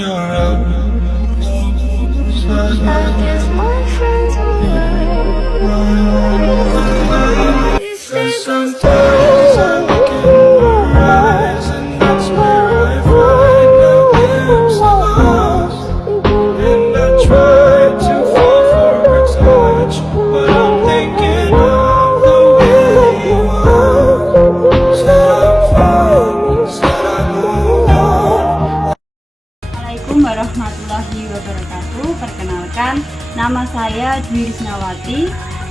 you're out. I guess my friends will Cause sometimes I look in your eyes, and that's where I find my lips lost. And I try to fall for a touch, but I'm thinking of the way you are. Said I'm fine, said I moved on. Assalamualaikum warahmatullahi wabarakatuh. Perkenalkan, nama saya Dwi Risnawati.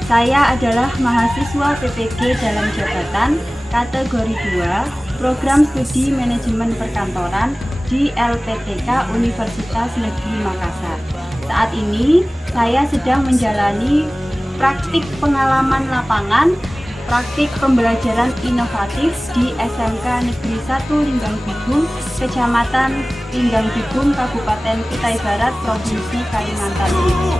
Saya adalah mahasiswa PPG dalam jabatan kategori 2 Program Studi Manajemen Perkantoran di LPTK Universitas Negeri Makassar. Saat ini saya sedang menjalani praktik pengalaman lapangan, praktik pembelajaran inovatif di SMK Negeri 1 Linggang Bigung, Kecamatan Linggang Bigung, Kabupaten Kutai Barat, Provinsi Kalimantan Timur.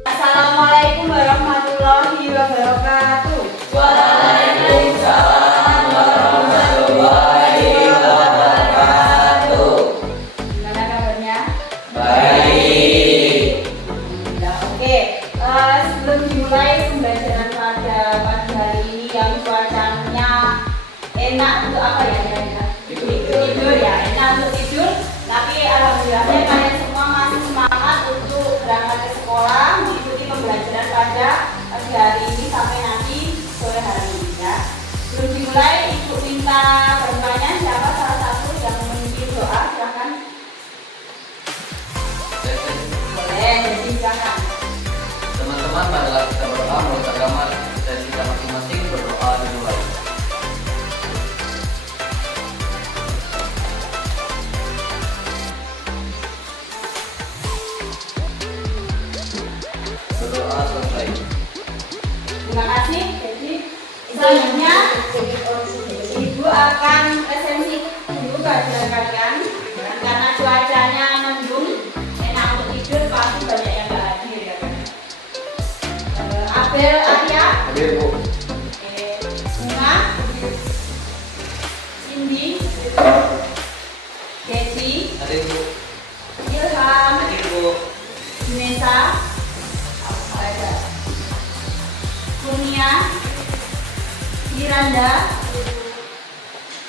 Assalamualaikum warahmatullahi wabarakatuh. Waalaikumsalam warahmatullahi wabarakatuh. Gimana kabarnya? Baik. Ya, oke. Sebelum dimulai pembelajaran pada pagi hari ini yang cuacanya enak untuk apa ya? Tidur ya, enak untuk tidur. Tapi alhamdulillahnya kalian semua masih semangat untuk berangkat ke sekolah, mengikuti pembelajaran pada pagi hari ini sampai nanti sore hari ini ya. Sebelum dimulai, Ibu minta bertanya siapa salah satu yang memimpin doa, silahkan. Boleh, jadi silakan. Teman-teman, marilah kita berdoa menurut agama dan kita masing-masing berdoa dimulai. Berdoa selesai. Terima kasih. Jadi selanjutnya Ibu akan resensi dulu kajian kalian. Dan karena cuacanya mendung, enak untuk tidur, pasti banyak yang nggak hadir ya kan. Abel Arya, Hadir, Bu. Bunga, Cindy, Desi, Hadir, Bu. Ilham, Hadir, Bu. Junesa, ada Kurnia, Miranda,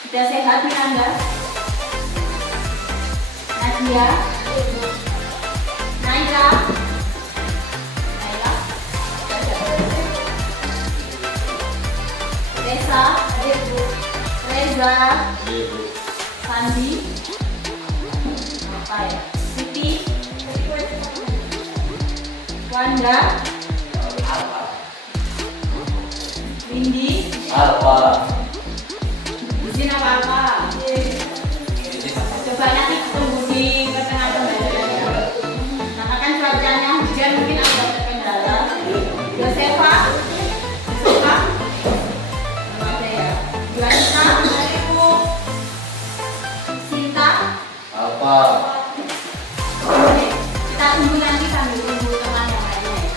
sudah sehat Miranda, Nadia, Naila, Reza, Reza, Hadir, Bu. Sandi, apa ya? Siti, Wanda, Windy, Alfa. izin apa-apa. Coba nanti tunggu di pertengahan pembelajaran ya. Karena kan cuacanya hujan mungkin agak terkendala. Josefa, Josefa, belum ada ya. Juanita, Ibu, Sinta, Alfa. oke. Kita tunggu nanti sambil tunggu teman yang lainnya ya.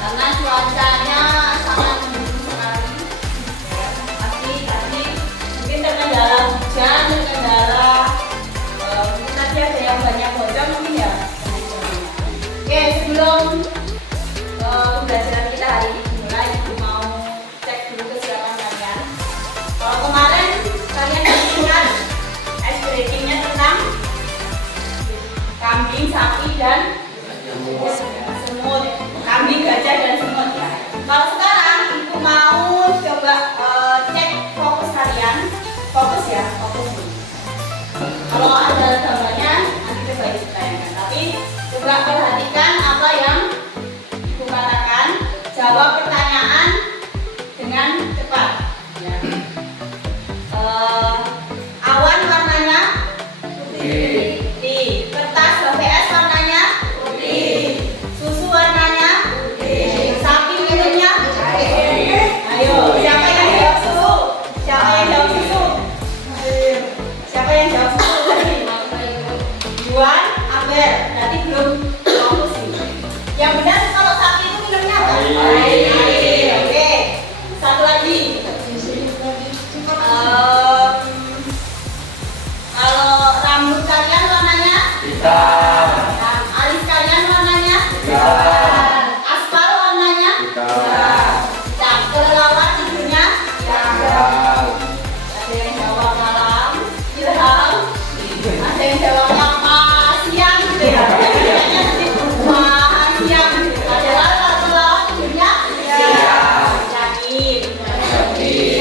Karena cuacanya sangat mendukung sekali. Ya, pasti mungkin terkendala hujan, terkendala mungkin tadi ada yang banyak bocor mungkin ya. Oke, sebelum pembelajaran kita hari ini dimulai, Ibu mau cek dulu kesiapan kalian. Kalau kemarin kalian ingat ice breaking-nya tentang kambing, sapi, dan semut. Kambing, gajah, dan semut ya. Kalau sekarang Ibu mau coba cek fokus kalian. Fokus ya, fokus dulu. Kalau ada gambarnya nanti coba ditayangkan. Tapi coba perhatikan apa yang Ibu katakan. Jawab pertanyaan dengan cepat. Ya. Awan warnanya Putih. putih. Kertas HVS warnanya putih. Susu warnanya putih. Sapi minumnya. Ayo. belum fokus nih. Yang benar kalau sapi itu minumnya apa? Air. Oke. Satu lagi. Kalau rambut kalian warnanya? Hitam. Alis kalian warnanya? Hitam. Aspal warnanya? Hitam. Hitam. Kelelawar tidurnya? Hitam. Ada yang jawab malam, ilham. Ada yang jawabnya siang gitu ya. Kayaknya nanti siang gitu. Padahal kalau kelelawar tidurnya siang. Yakin.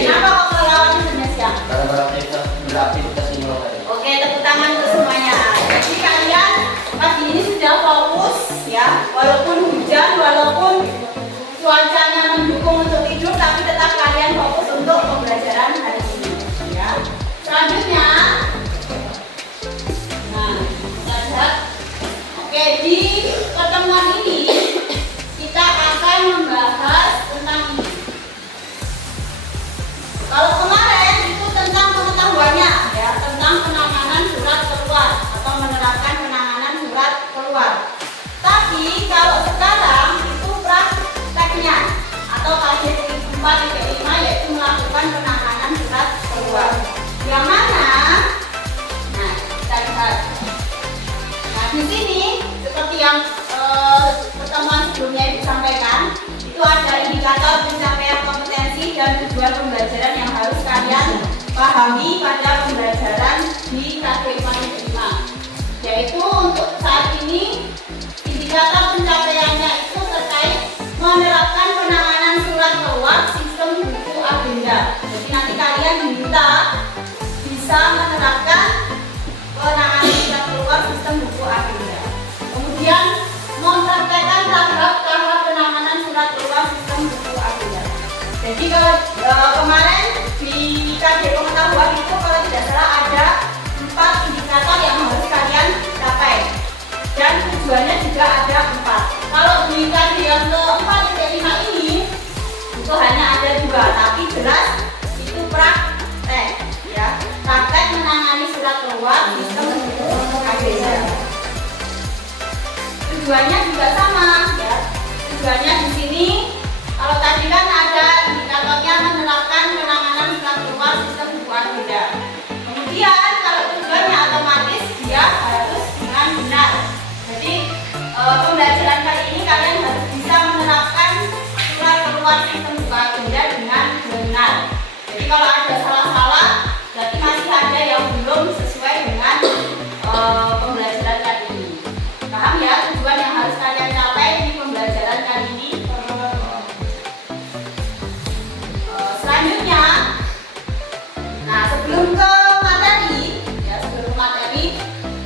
Kenapa kok kelelawar tidurnya siang? Karena beraktivitas ini loh. Oke, tepuk tangan untuk semuanya. Jadi kalian pagi ini sudah fokus ya, walaupun hujan, walaupun cuacanya mendukung untuk tidur, tapi tetap kalian fokus untuk pembelajaran hari ini. Ya. Selanjutnya, nah kita lihat. Oke, di pertemuan ini kita akan membahas tentang ini. Kalau kemarin itu tentang pengetahuannya ya, tentang penanganan surat keluar atau menerapkan penanganan surat keluar. Tapi kalau sekarang itu prakteknya atau kajian 4.5 yaitu melakukan penanganan surat keluar. Yang mana? Nah, kita lihat. Nah, di sini seperti yang pertemuan sebelumnya disampaikan, itu ada indikator pencapaian kompetensi dan tujuan pembelajaran yang harus kalian pahami pada pembelajaran di KD 4.5. Yaitu untuk saat ini indikator pencapaiannya itu terkait menerapkan penanganan surat keluar sistem buku agenda. Jadi nanti kalian diminta bisa menerapkan penanganan surat keluar sistem buku agenda. Kemudian mempraktekkan tahap-tahap penanganan surat keluar sistem buku agenda. Jadi kalau kemarin di KD pengetahuan itu kalau tidak salah ada 4 indikator yang harus kalian capai dan tujuannya juga ada 4. Kalau di KD yang ke-4.5 ini itu hanya ada 2, tapi jelas itu praktek ya, praktek menangani surat keluar sistem buku agenda. Tujuannya juga sama ya. Tujuannya di sini kalau tadi kan ada indikatornya menerapkan penanganan surat keluar sistem buku agenda. Kemudian kalau tujuannya otomatis dia harus dengan benar. Jadi pembelajaran kali ini kalian harus bisa menerapkan surat keluar sistem buku agenda dengan benar. Jadi kalau ada salah-salah berarti masih ada yang belum sesuai dengan pembelajaran kali ini. Paham ya tujuan yang harus kalian capai di pembelajaran kali ini? Selanjutnya, nah sebelum ke materi, ya sebelum materi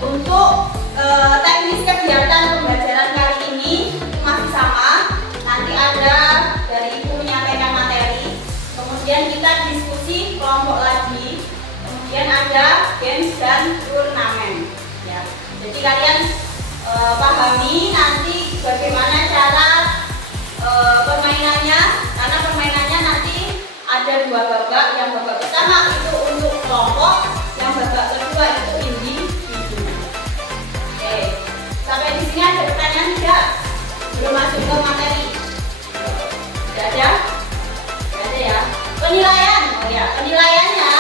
untuk teknis kegiatan pembelajaran kali ini masih sama. Nanti ada dari ibu menyampaikan materi, kemudian kita diskusi kelompok lagi, kemudian ada games dan turnamen. Ya, jadi kalian pahami nanti bagaimana cara permainannya, karena permainannya nanti ada 2 babak. Yang babak pertama itu untuk kelompok, yang babak kedua itu individu. Oke, sampai di sini ada pertanyaan tidak? Belum masuk ke materi? Tidak ada? Tidak ada ya. Penilaian, oh ya, penilaiannya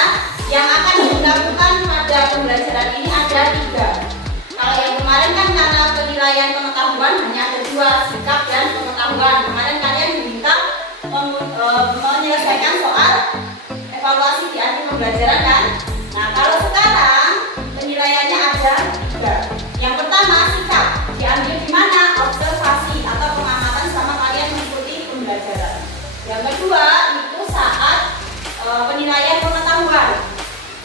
yang akan dilakukan pada pembelajaran ini ada 3. Kalau yang kemarin kan karena penilaian pengetahuan hanya ada 2, sikap dan pengetahuan. Kemarin kalian diminta menyelesaikan soal evaluasi di akhir pembelajaran kan? Nah kalau sekarang penilaiannya ada 3. Yang pertama sikap, diambil di mana? Observasi atau pengamatan selama kalian mengikuti pembelajaran. Yang kedua itu saat penilaian pengetahuan.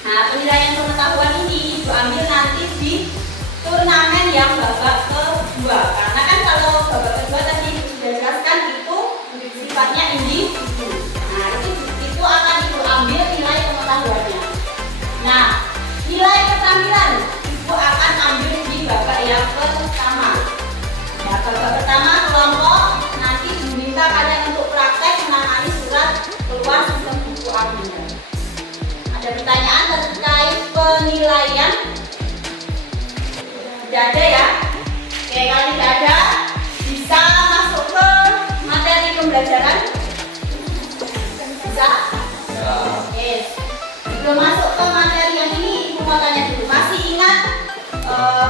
Nah penilaian pengetahuan ini diambil nanti di turnamen yang babak kedua, karena kan kalau babak kedua tadi sudah jelaskan itu sifatnya individu. Nah itu akan ibu ambil nilai pengetahuannya. Nah nilai keterampilan ibu akan ambil di babak yang pertama. Ya babak pertama kelompok nanti diminta kalian untuk praktek menangani surat keluar sistem buku agenda. Ada pertanyaan terkait penilaian? Tidak ada ya? Oke, kalau tidak ada, bisa masuk ke materi pembelajaran. Bisa? Ya. Yes. Sebelum masuk ke materi yang ini, Ibu mau tanya dulu. Masih ingat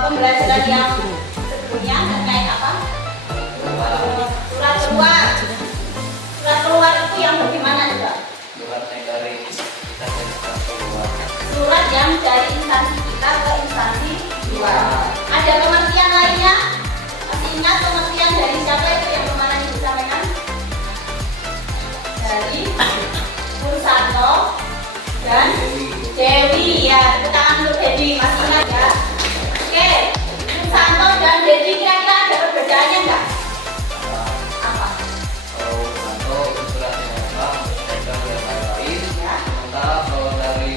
pembelajaran yang sebelumnya terkait apa? Surat keluar. Surat keluar itu yang bagaimana juga? Surat yang dari kita ke keluar. Surat yang dari instansi kita ke instansi luar. Ada pengertian lainnya? Masih ingat pengertian dari siapa itu yang kemarin disampaikan? Dari Pursanto dan Dewi. Ya, tepuk tangan untuk Dewi. Masih ingat ya? Oke, Pursanto dan Dewi kira-kira ada perbedaannya enggak? Apa? Kalau Santo itu surat yang lengkap, berkaitan dengan lain. Ya. Sementara kalau dari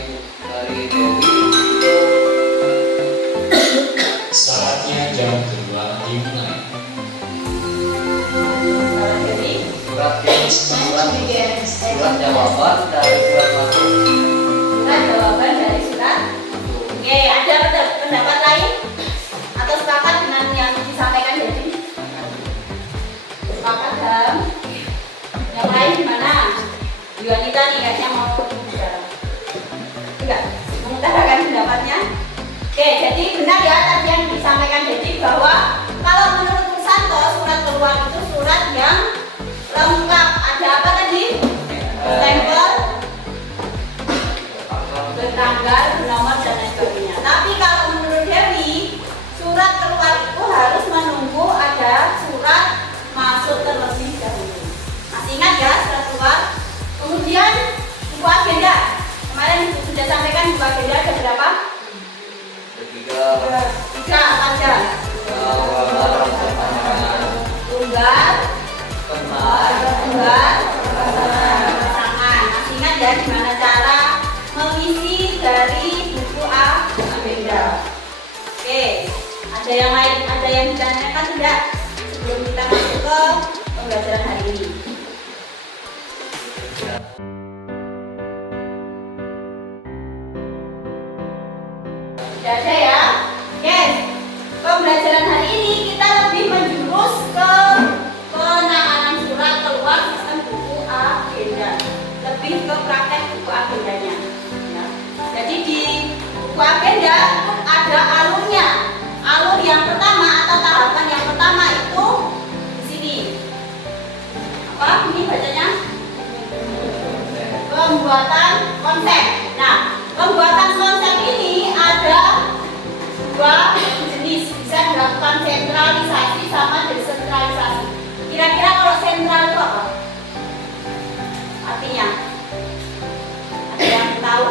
Dewi Saatnya jam kedua dimulai. Kalau Dewi, surat jawaban dari surat masuk. surat jawaban dari surat. Oke, ada pendapat lain atau sepakat dengan yang disampaikan Dewi? Sepakat dalam yang lain gimana? Yuanita nih kayaknya mau bicara. Enggak, mengutarakan pendapatnya. Oke, jadi benar ya tadi yang disampaikan Dewi bahwa kalau menurut Pursanto surat keluar itu surat yang lengkap. Ada apa tadi? Stempel, bertanggal, bernomor dan lain sebagainya. Tapi kalau menurut Dewi, surat keluar itu harus menunggu ada surat masuk terlebih dahulu. Masih ingat ya surat keluar? Kemudian buku agenda. Kemarin sudah sampaikan buku agenda ada berapa? Ketiga, Tiga apa aja? Tunggal, tunggal, pasangan. Masih ingat ya gimana cara mengisi dari buku agenda? Oke, ada yang lain, ada yang ditanyakan tidak sebelum kita masuk ke pembelajaran hari ini? Tidak ada ya? Oke, pembelajaran hari ini kita lebih menjurus ke penanganan surat keluar sistem buku agenda, lebih ke praktek buku agendanya. Ya. Jadi di buku agenda itu ada alurnya. Alur yang pertama atau tahapan yang pertama itu di sini. Apa? Ini bacanya? Pembuatan konsep. Nah, pembuatan konsep ini ada dua jenis, bisa dilakukan sentralisasi sama desentralisasi. Kira-kira kalau sentral itu apa? Artinya? Ada yang tahu?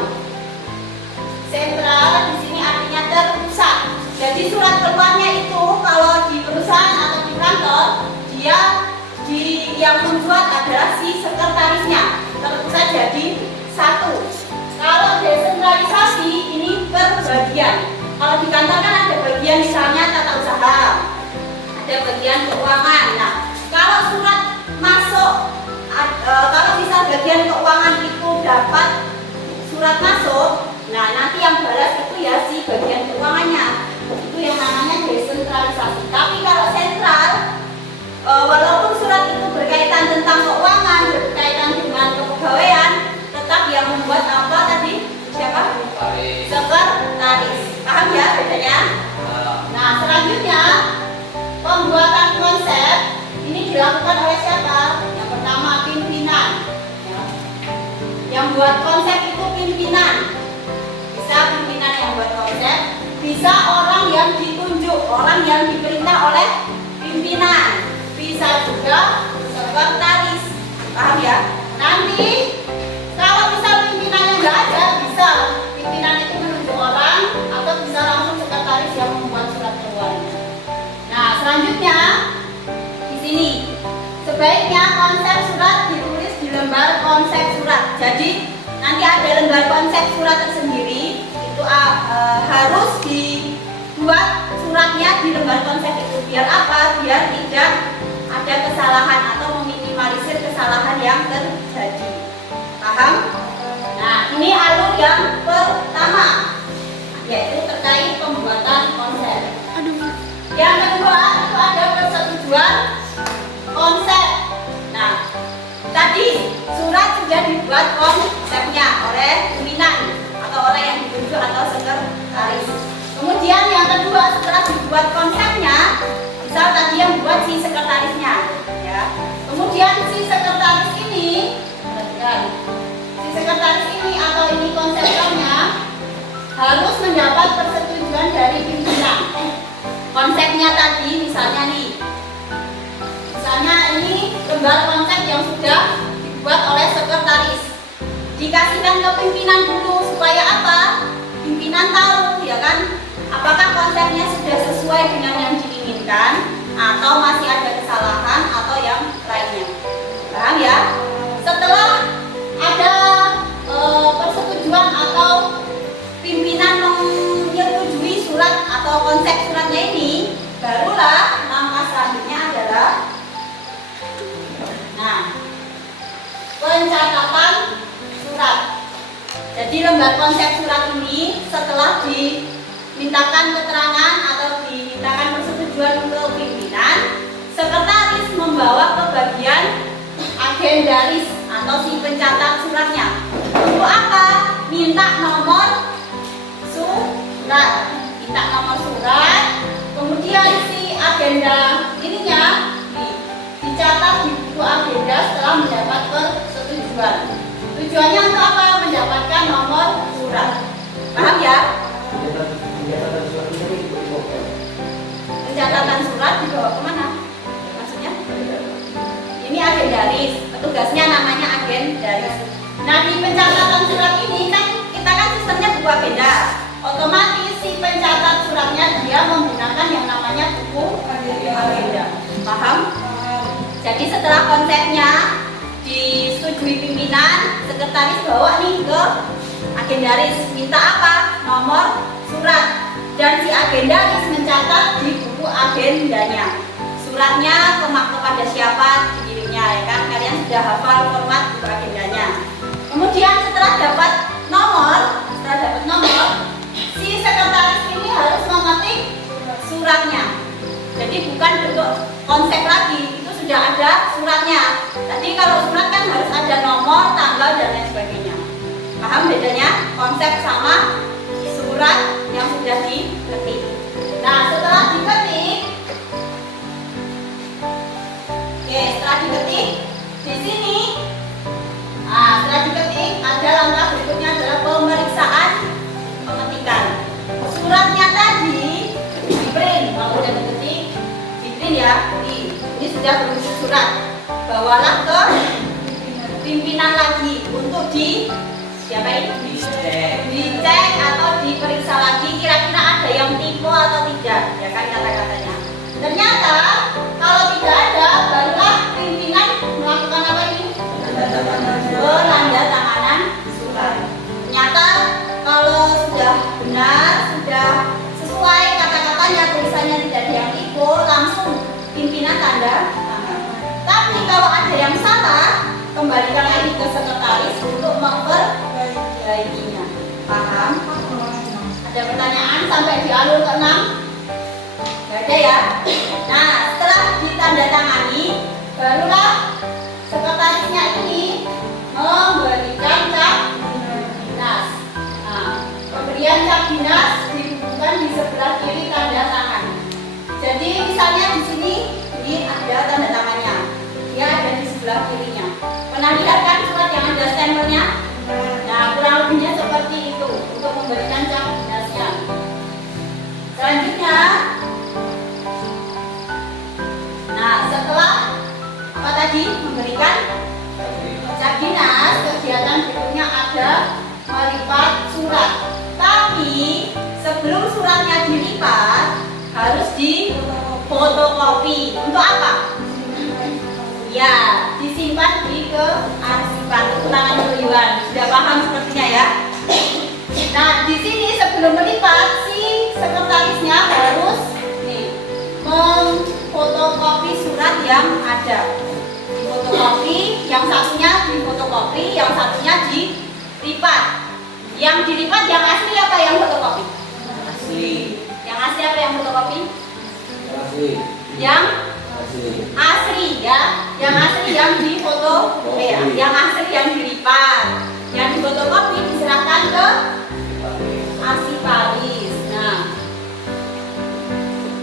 Sentral di sini artinya terpusat. Jadi surat keluarnya itu kalau di perusahaan atau di kantor dia yang membuat adalah si sekretarisnya. Terpusat jadi satu. Kalau desentralisasi ini per bagian. Kalau di kantor kan ada bagian misalnya tata usaha, ada bagian keuangan. Nah, kalau surat masuk, kalau misal bagian keuangan itu dapat surat masuk, nah nanti yang balas itu ya si bagian keuangannya. Itu yang namanya desentralisasi. Tapi kalau sentral, walaupun surat itu berkaitan tentang keuangan, berkaitan dengan kepegawaian, tetap yang membuat apa tadi? Siapa? Sekretaris. Paham ya bedanya? Nah, selanjutnya pembuatan konsep ini dilakukan oleh siapa? Yang pertama pimpinan. Ya. Yang buat konsep itu pimpinan. Bisa pimpinan yang buat konsep, bisa orang yang ditunjuk, orang yang diperintah oleh pimpinan. Bisa juga sekretaris. Paham ya? Nanti kalau misal pimpinannya nggak ada, bisa pimpinan itu menunjuk orang atau bisa langsung sekretaris yang membuat surat keluarnya. Nah, selanjutnya di sini sebaiknya konsep surat ditulis di lembar konsep surat. Jadi nanti ada lembar konsep surat tersendiri, itu harus dibuat suratnya di lembar konsep itu. Biar apa? Biar tidak ada kesalahan atau meminimalisir kesalahan yang terjadi. Paham? Nah, ini alur yang pertama, yaitu terkait pembuatan konsep. Yang kedua, sudah dibuat konsepnya oleh pimpinan atau orang yang ditunjuk atau sekretaris. Kemudian yang kedua, setelah dibuat konsepnya, misal tadi yang buat si sekretarisnya, ya. Kemudian si sekretaris ini, atau ini konsepnya harus mendapat persetujuan dari pimpinan. Konsepnya tadi misalnya nih, ini lembar konsep yang sudah dibuat oleh sekretaris, dikasihkan ke pimpinan dulu supaya apa? Pimpinan tahu, ya kan, apakah konsepnya sudah sesuai dengan yang diinginkan atau masih ada kesalahan atau yang lainnya. Paham ya? Setelah ada persetujuan atau pimpinan menyetujui surat atau konsep suratnya ini, barulah langkah selanjutnya adalah pencatatan surat. Jadi lembar konsep surat ini setelah dimintakan keterangan atau dimintakan persetujuan ke pimpinan, sekretaris membawa ke bagian agendaris atau si pencatat suratnya. Untuk apa? Minta nomor surat. Kemudian si agenda ininya dicatat di buku agenda setelah mendapat persetujuan. Tujuannya untuk apa? Mendapatkan nomor surat. Paham ya? Pencatatan surat dibawa kemana? Maksudnya? Ini agendaris. Petugasnya namanya agendaris. Nah, di pencatatan surat ini kan kita kan sistemnya buku agenda. Otomatis si pencatat suratnya dia menggunakan yang namanya buku agenda. Paham? Jadi setelah konsepnya disetujui pimpinan, sekretaris bawa nih ke agendaris, minta apa? Nomor surat. Dan si agendaris mencatat di buku agendanya. Suratnya kepada siapa dikirimnya, ya kan? Kalian sudah hafal format buku agendanya. Kemudian setelah dapat nomor, si sekretaris ini harus mengetik suratnya. Jadi bukan bentuk konsep lagi, itu sudah ada suratnya. Tadi kalau surat kan harus ada nomor, tanggal, dan lain sebagainya. Paham bedanya konsep sama surat yang sudah diketik? Nah, setelah diketik, di sini, setelah diketik ada langkah berikutnya adalah pemeriksaan pengetikan. Suratnya tadi di print, kalau udah diketik di print ya, ini sudah berwujud surat. Bawalah ke pimpinan lagi untuk dicek atau diperiksa lagi kira-kira ada yang tipu atau tidak, ya kan kata-katanya. Ternyata kalau tidak ada, barulah pimpinan melakukan apa ini? Penandatanganan surat. Ternyata kalau sudah benar, sudah sesuai kata-katanya, tulisannya tidak ada yang tipu, langsung pimpinan tanda tangan. Tapi kalau ada yang salah, kembalikan lagi ke sekretaris untuk memperbaikinya. Paham? Ada pertanyaan sampai di alur ke-6? Gak ada ya? Nah, setelah ditandatangani, barulah sekretarisnya ini memberikan cap dinas. Nah, pemberian cap dinas dibubuhkan di sebelah kiri tanda tangan. Jadi misalnya di sini ini ada tanda tangannya, dia ada di sebelah kirinya. Pernah lihat kan surat yang ada stempelnya? Nah, kurang lebihnya seperti itu untuk memberikan cap dinasnya. Selanjutnya, nah setelah apa tadi memberikan cap dinas, kegiatan berikutnya ada melipat surat. Tapi sebelum suratnya dilipat harus difotokopi. Untuk apa? Ya, disimpan di kearsipan. Ulangan tujuan. Sudah paham sepertinya ya? Nah, di sini sebelum melipat si sekretarisnya harus memfotokopi surat yang ada. Difotokopi, yang satunya difotokopi, yang satunya dilipat. Yang dilipat yang asli apa yang fotokopi? Asli. Yang asli apa yang fotokopi? Asli. Yang Asli ya, yang asli yang di foto, yang asli yang dilipat, yang di fotokopi diserahkan ke arsiparis. Nah,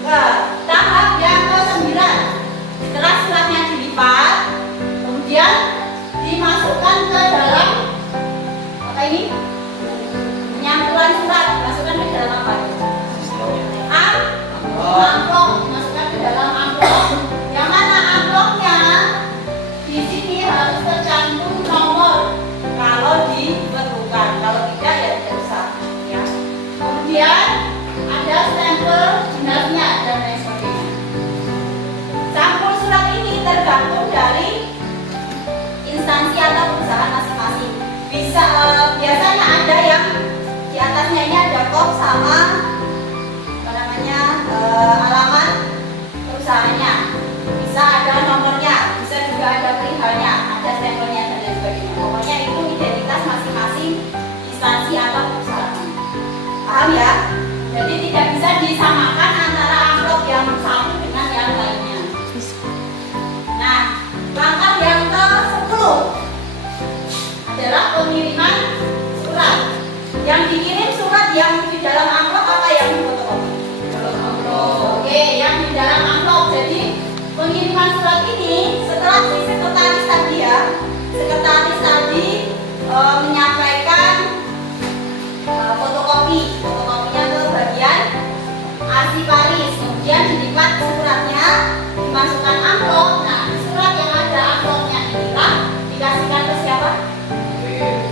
ke tahap yang ke-9, setelah suratnya dilipat, kemudian dimasukkan ke dalam apa ini? Penyampuran surat, dimasukkan ke dalam apa? Amplop, dimasukkan ke dalam amplop. Yang mana amplopnya di sini harus tercantum nomor kalau diperlukan, kalau tidak ya tidak usah. Ya. Kemudian ada stempel dinasnya dan lain sebagainya. Sampul surat ini tergantung dari instansi atau perusahaan masing-masing. Bisa biasanya ada yang di atasnya ini ada kop sama apa namanya alamat perusahaannya. Bisa ada nomornya, bisa juga ada perihalnya, ada stempelnya dan lain sebagainya. Pokoknya itu identitas masing-masing instansi atau perusahaan. Paham ya? Jadi tidak bisa disamakan antara amplop yang satu dengan yang lainnya. Nah, langkah yang ke-10 adalah pengiriman surat. Yang dikirim surat yang di dalam amplop apa yang fotokopi? Oke, yang di dalam amplop. Jadi pengiriman surat ini setelah si sekretaris tadi ya, sekretaris tadi menyampaikan fotokopinya ke bagian arsiparis, kemudian dilipat suratnya, dimasukkan amplop. Nah, surat yang ada amplopnya inilah dikasihkan ke siapa?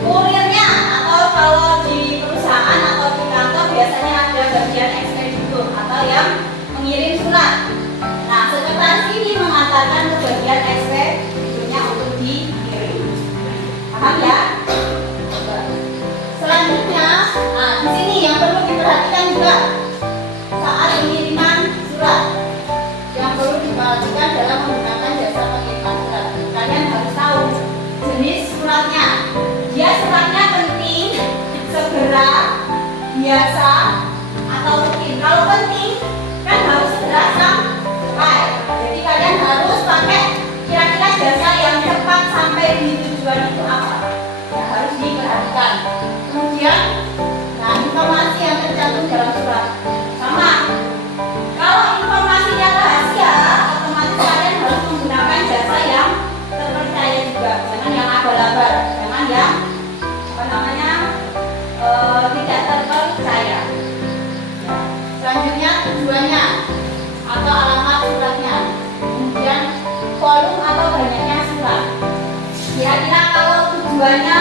Kurirnya, atau kalau di perusahaan atau di kantor biasanya ada bagian ekspeditur atau yang mengirim surat. Nah, sekretaris ini mengantarkan ke bagian ekspediturnya untuk dikirim. Paham ya? Selanjutnya, nah di sini yang perlu diperhatikan juga saat pengiriman surat. Yang perlu diperhatikan dalam menggunakan jasa pengiriman surat. Kalian harus tahu jenis suratnya. Dia suratnya penting, segera, biasa, atau rutin. Kalau penting kan harus segera sampai. Jadi kalian harus pakai kira-kira jasa yang cepat sampai di tujuan itu apa. Ya, harus diperhatikan. Kemudian, nah informasi yang tercantum dalam surat sama. Kalau informasinya rahasia, otomatis kalian harus menggunakan jasa yang terpercaya juga. Jangan yang abal-abal, jangan yang apa namanya tidak terpercaya. Selanjutnya tujuannya atau alamat suratnya, kemudian volume atau banyaknya surat. Kira-kira kalau tujuannya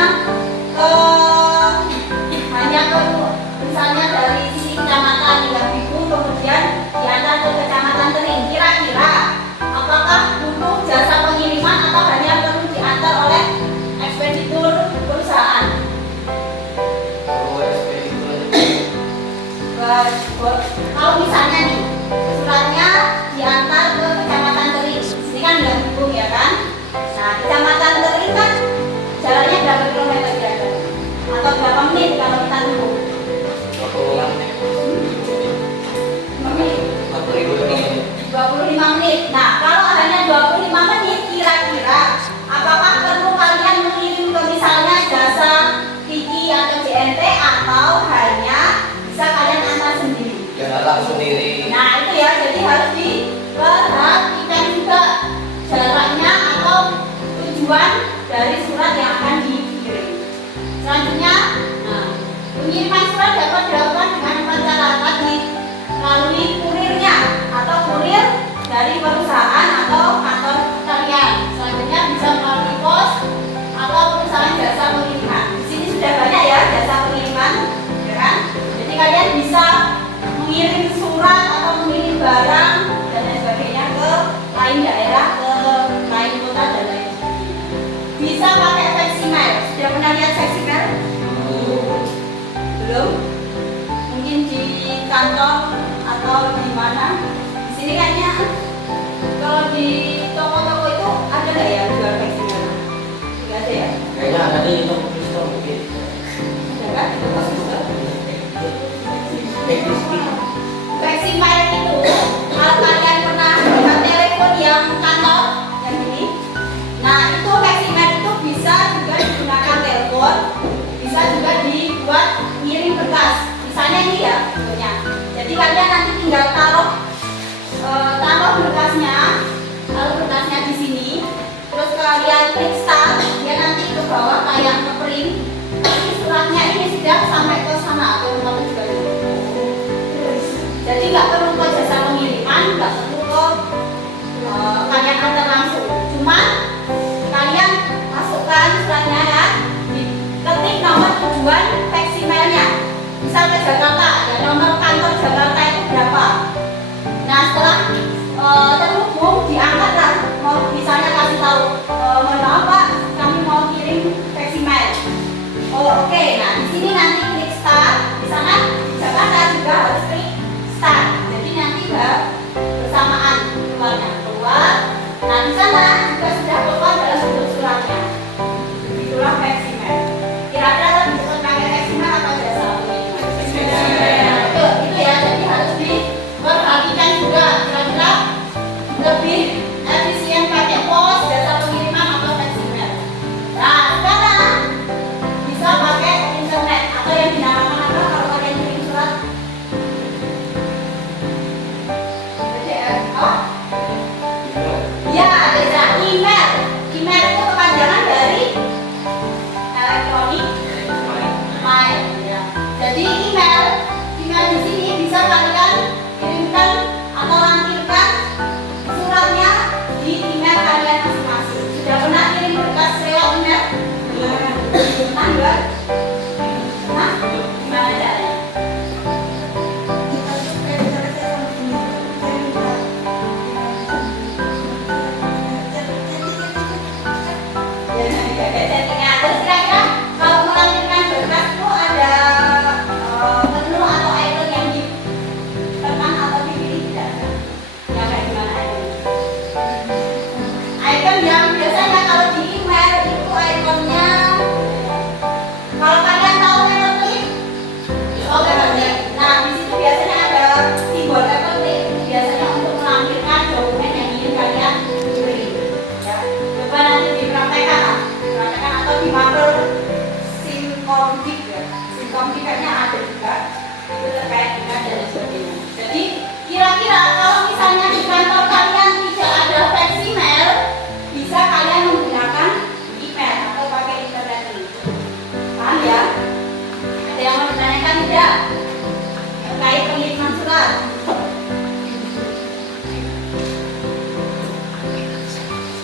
hanya ke misalnya dari sisi kecamatan yang Bingung kemudian diantar ke kecamatan Tering, kira-kira apakah butuh jasa pengiriman atau hanya perlu diantar oleh ekspeditur perusahaan? Kalau misalnya nih suratnya diantar ke kecamatan Tering, ini kan nggak Bingung ya kan? Nah, kecamatan Tering kan jalannya berapa kilometer kira-kira? Atau berapa menit kalau kita tunggu? 25 menit. Nah, kalau hanya 25 menit, kira-kira apakah perlu kalian mengirim ke misalnya jasa Kiki atau JNT atau hanya bisa kalian antar sendiri? Ya langsung sendiri. Nah, itu ya, jadi harus diperhatikan juga jaraknya atau tujuan dari surat yang akan dikirim. Selanjutnya, nah, pengiriman surat dapat dilakukan dengan 4 cara tadi, melalui kurirnya atau kurir dari perusahaan atau kantor kalian. Selanjutnya bisa melalui pos atau perusahaan jasa pengiriman. Di sini sudah banyak ya jasa pengiriman, ya kan? Jadi kalian bisa mengirim surat atau mengirim barang dan lain sebagainya ke lain daerah, ke lain kota dan lain sebagainya. Bisa pakai faximile. Sudah pernah lihat faximile? Belum? Mungkin di kantor atau di mana? Di sini kayaknya kalau di toko-toko itu ada nggak ya jual faximile? Nggak ada ya? Kayaknya ada di toko pistol mungkin. Ada nggak di toko pistol? Teknis. Faximile itu kalau kalian pernah lihat telepon yang Jakarta, ya nomor kantor Jakarta itu berapa. Nah setelah terhubung diangkatlah, mau misalnya kasih tahu, mohon maaf Pak, kami mau kirim spesimen. Oh, oke, nah di sini nanti klik start, di sana di Jakarta juga harus klik start. Jadi nanti bersamaan keluar. Nah di sana juga sudah keluar dalam bentuk suratnya. Itulah spesimen. Kira-kira lebih cepat pakai spesimen atau jasa pengiriman? Itu ya, jadi harus diperhatikan juga kira-kira lebih efisien pakai pos, jasa pengiriman atau spesimen. Nah sekarang bisa pakai internet atau yang dinamakan apa kalau kalian kirim surat? PDF. Oh? Ya, ada email. Email itu kepanjangan dari elektronik mail. Ya. Jadi email di sini bisa kalian kirimkan atau lampirkan suratnya di email kalian masing-masing. Sudah pernah kirim berkas lewat email? Pernah enggak? Pernah? Gimana caranya? Terus kira-kira kalau melampirkan berkas itu ada menu atau icon yang ditekan atau dipilih tidak? Yang kayak gimana icon yang biasanya kalau di email itu iconnya, kalau kalian tahu paperclip, paperclip. Nah di situ biasanya ada simbol paperclip, itu biasanya untuk melampirkan dokumen yang ingin kalian kirim. Ya, coba nanti dipraktekkan atau di mapel simkomdik ya, simkomdik kayaknya ada juga, itu terkait dengan dan sebagainya. Jadi kira-kira kalau misalnya di kantor kalian tidak ada fax email, bisa kalian menggunakan email atau pakai internet ini. Paham ya? Ada yang mau ditanyakan tidak terkait pengiriman surat?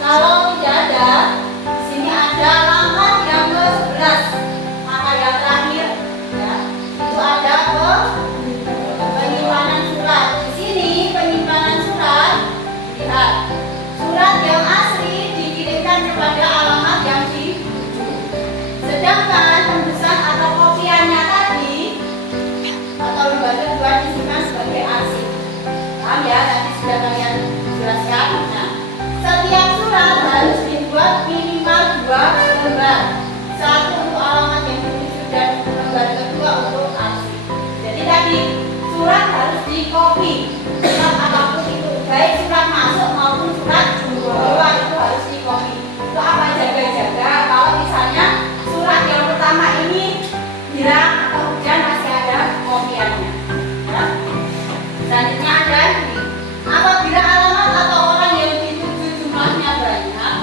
Kalau tidak ada, di sini ada alamat yang ke-11, maka yang terakhir ya, itu ada penyimpanan surat. Di sini penyimpanan surat, lihat surat yang asli dikirimkan kepada alamat yang dituju. Sedangkan tembusan atau kopiannya tadi atau lembaga kedua disimpan sebagai arsip. Paham ya? Tadi sudah kalian jelaskan. Nah, setiap surat harus dibuat minimal 2 lembar, satu untuk alamat yang dituju dan lembar kedua untuk arsip. Jadi tadi surat harus di copy, surat apapun itu, baik surat masuk maupun surat keluar itu harus di copy. Itu apa jaga-jaga kalau misalnya surat yang pertama ini hilang atau hujan masih ada kopiannya. Ya. Selanjutnya ada ini. Apabila alamat atau orang yang dituju jumlahnya banyak,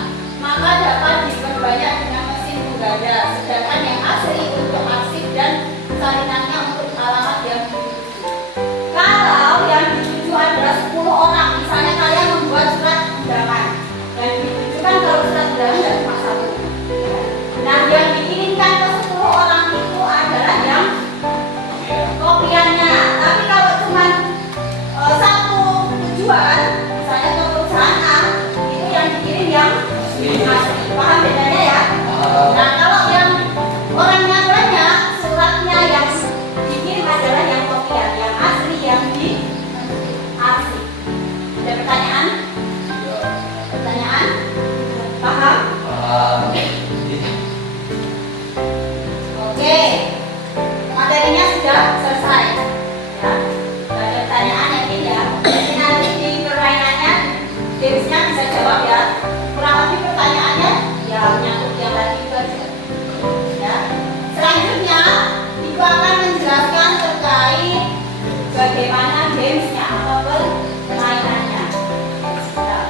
maka dapat diperbanyak dengan mesin pengganda. Sedangkan yang asli untuk arsip dan salinannya untuk alamat yang dituju. Kalau yang dituju adalah 10 orang, misalnya kalian membuat surat undangan, dan ditujukan kalau surat undangan tidak cuma satu. Nah, yang dikirimkan ke 10 orang itu adalah yang kopiannya. Tapi kalau cuma satu tujuan, misalnya ke perusahaan A, itu yang dikirim yang asli. Paham bedanya ya? Nah, kalau yang orangnya banyak, suratnya yang dikirim adalah yang kopian, yang asli yang di arsip. Ada pertanyaan? Pertanyaan? Paham? Oke, materinya sudah selesai. Ya, nggak ada pertanyaan ya, Din, ya. Jadi nanti di permainannya, gamesnya bisa jawab ya. Kurang lebih pertanyaannya, ya menyangkut yang tadi itu aja. Ya. Selanjutnya, Ibu akan menjelaskan terkait bagaimana gamesnya atau permainannya. Ya.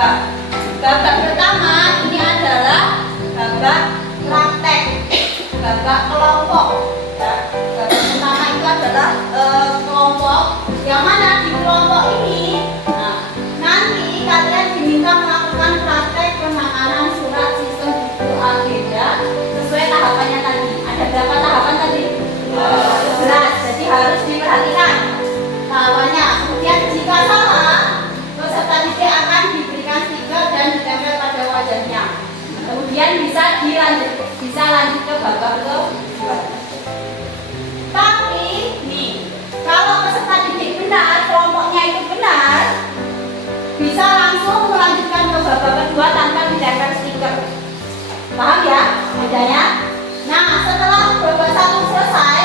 babak. Babak pertama ini adalah babak praktek, babak kelompok. Ya. Babak pertama itu adalah kelompok, yang mana di kelompok ini nanti kalian diminta melakukan praktek penanganan surat sistem buku agenda sesuai tahapannya tadi. Ada berapa tahapan tadi? 11. Jadi harus diperhatikan tahapannya. Kemudian jika salah, peserta didik akan diberikan stiker dan ditempel pada wajahnya. Kemudian bisa lanjut ke babak kedua. Tapi nih, kalau peserta didik benar, kelompoknya itu benar, bisa langsung melanjutkan ke babak kedua tanpa ditempel stiker. Paham ya bedanya? Nah, setelah babak 1 selesai,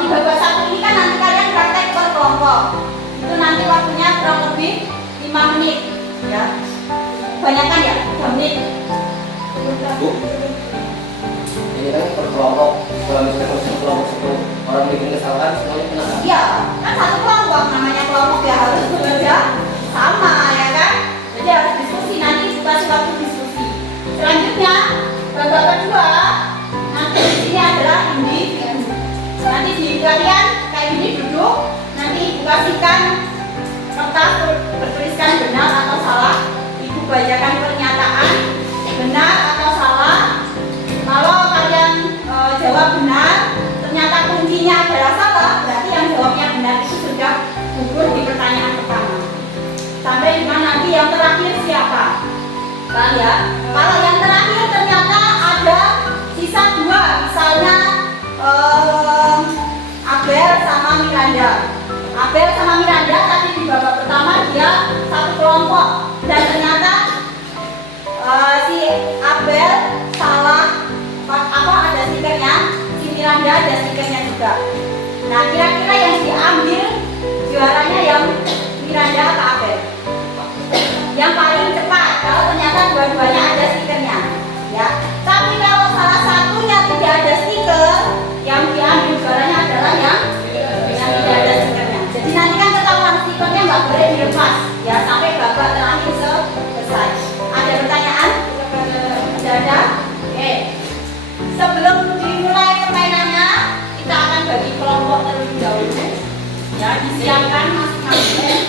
di babak 1 ini kan nanti kalian praktek per kelompok. Itu nanti waktunya kurang lebih 5 menit ya. Kebanyakan ya, 3 menit. Bu, ini kan per kelompok. Kalau misalkan kelompok satu orang bikin kesalahan, semuanya kena. Iya, kan satu kelompok, namanya kelompok ya harus bekerja sama ya kan. Jadi harus diskusi, nanti dikasih waktu diskusi. Selanjutnya babak kedua, nanti di sini adalah individu. Nanti di kalian kayak gini duduk, nanti ibu kasihkan kertas bertuliskan benar atau salah. Ibu bacakan pernyataan benar atau salah. Kalau kalian jawab benar, ternyata kuncinya adalah salah, berarti yang jawabnya benar itu sudah gugur di pertanyaan pertama. Sampai di mana nanti yang terakhir siapa? Paham ya? Kalau yang terakhir ternyata ada sisa 2, misalnya Abel sama Miranda. Abel sama Miranda tadi di babak pertama dia satu kelompok dan ternyata si Abel salah ada stikernya, si Miranda ada stikernya juga. Nah, kira-kira yang diambil juaranya yang Miranda atau Abel? Yang paling cepat kalau ternyata dua-duanya ada stikernya ya. Tapi kalau salah satunya tidak ada stiker, yang diambil juaranya adalah yang tidak ada stikernya. Jadi nanti kan ketahuan stikernya nggak boleh dilepas ya sampai babak terakhir selesai. Ada pertanyaan? Tidak ada? Oke. Sebelum dimulai permainannya, kita akan bagi kelompok terlebih dahulu ya, disiapkan masing-masing.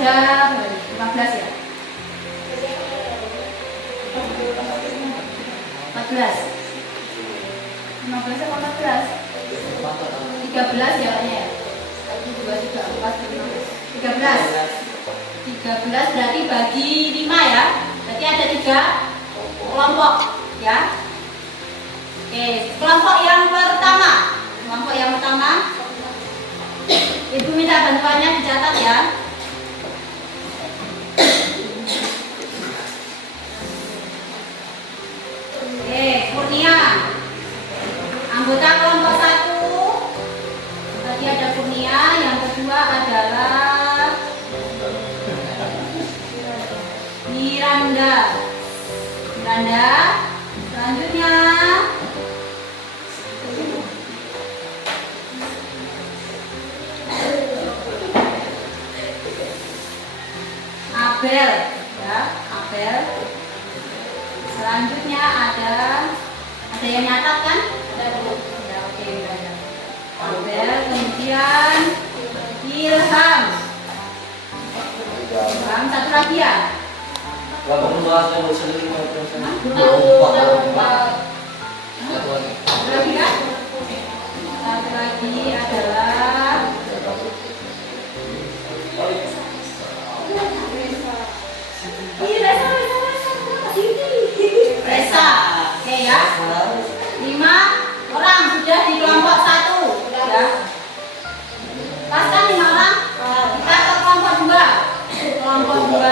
ada 15 ya? 14. 15 apa 14? 13 ya kayaknya ya? 1, 2, 3, 4, 5, 13. 13 berarti bagi 5 ya? Berarti ada 3 kelompok ya? Oke, kelompok yang pertama. Kelompok yang pertama. Ibu minta bantuannya dicatat ya. Oke, Kurnia. Anggota kelompok 1. Tadi ada Kurnia, yang kedua adalah Miranda. Miranda. Selanjutnya Abel, ya, Abel. Selanjutnya ada yang nyatat kan? Ada Bu. Ya, oke, ada. Abel, kemudian Ilham. Ilham, satu lagi ya? Walaupun bahasa sendiri mau Satu lagi kan? Satu lagi adalah Resa. Oke ya. 5 orang sudah di kelompok 1 ya. Pas kan 5 orang? Kita ke kelompok 2. Kelompok 2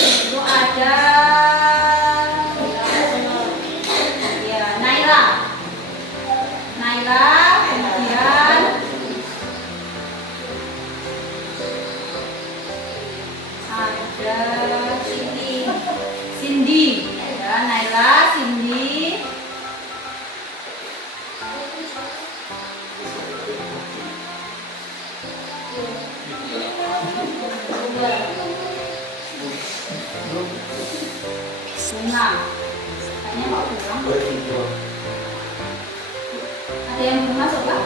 itu ada ya, Naila. Naila, kemudian ada Cindy ya, Naila, Cindy. Bunga. Kayaknya mau pulang. Ada yang belum masuk Pak?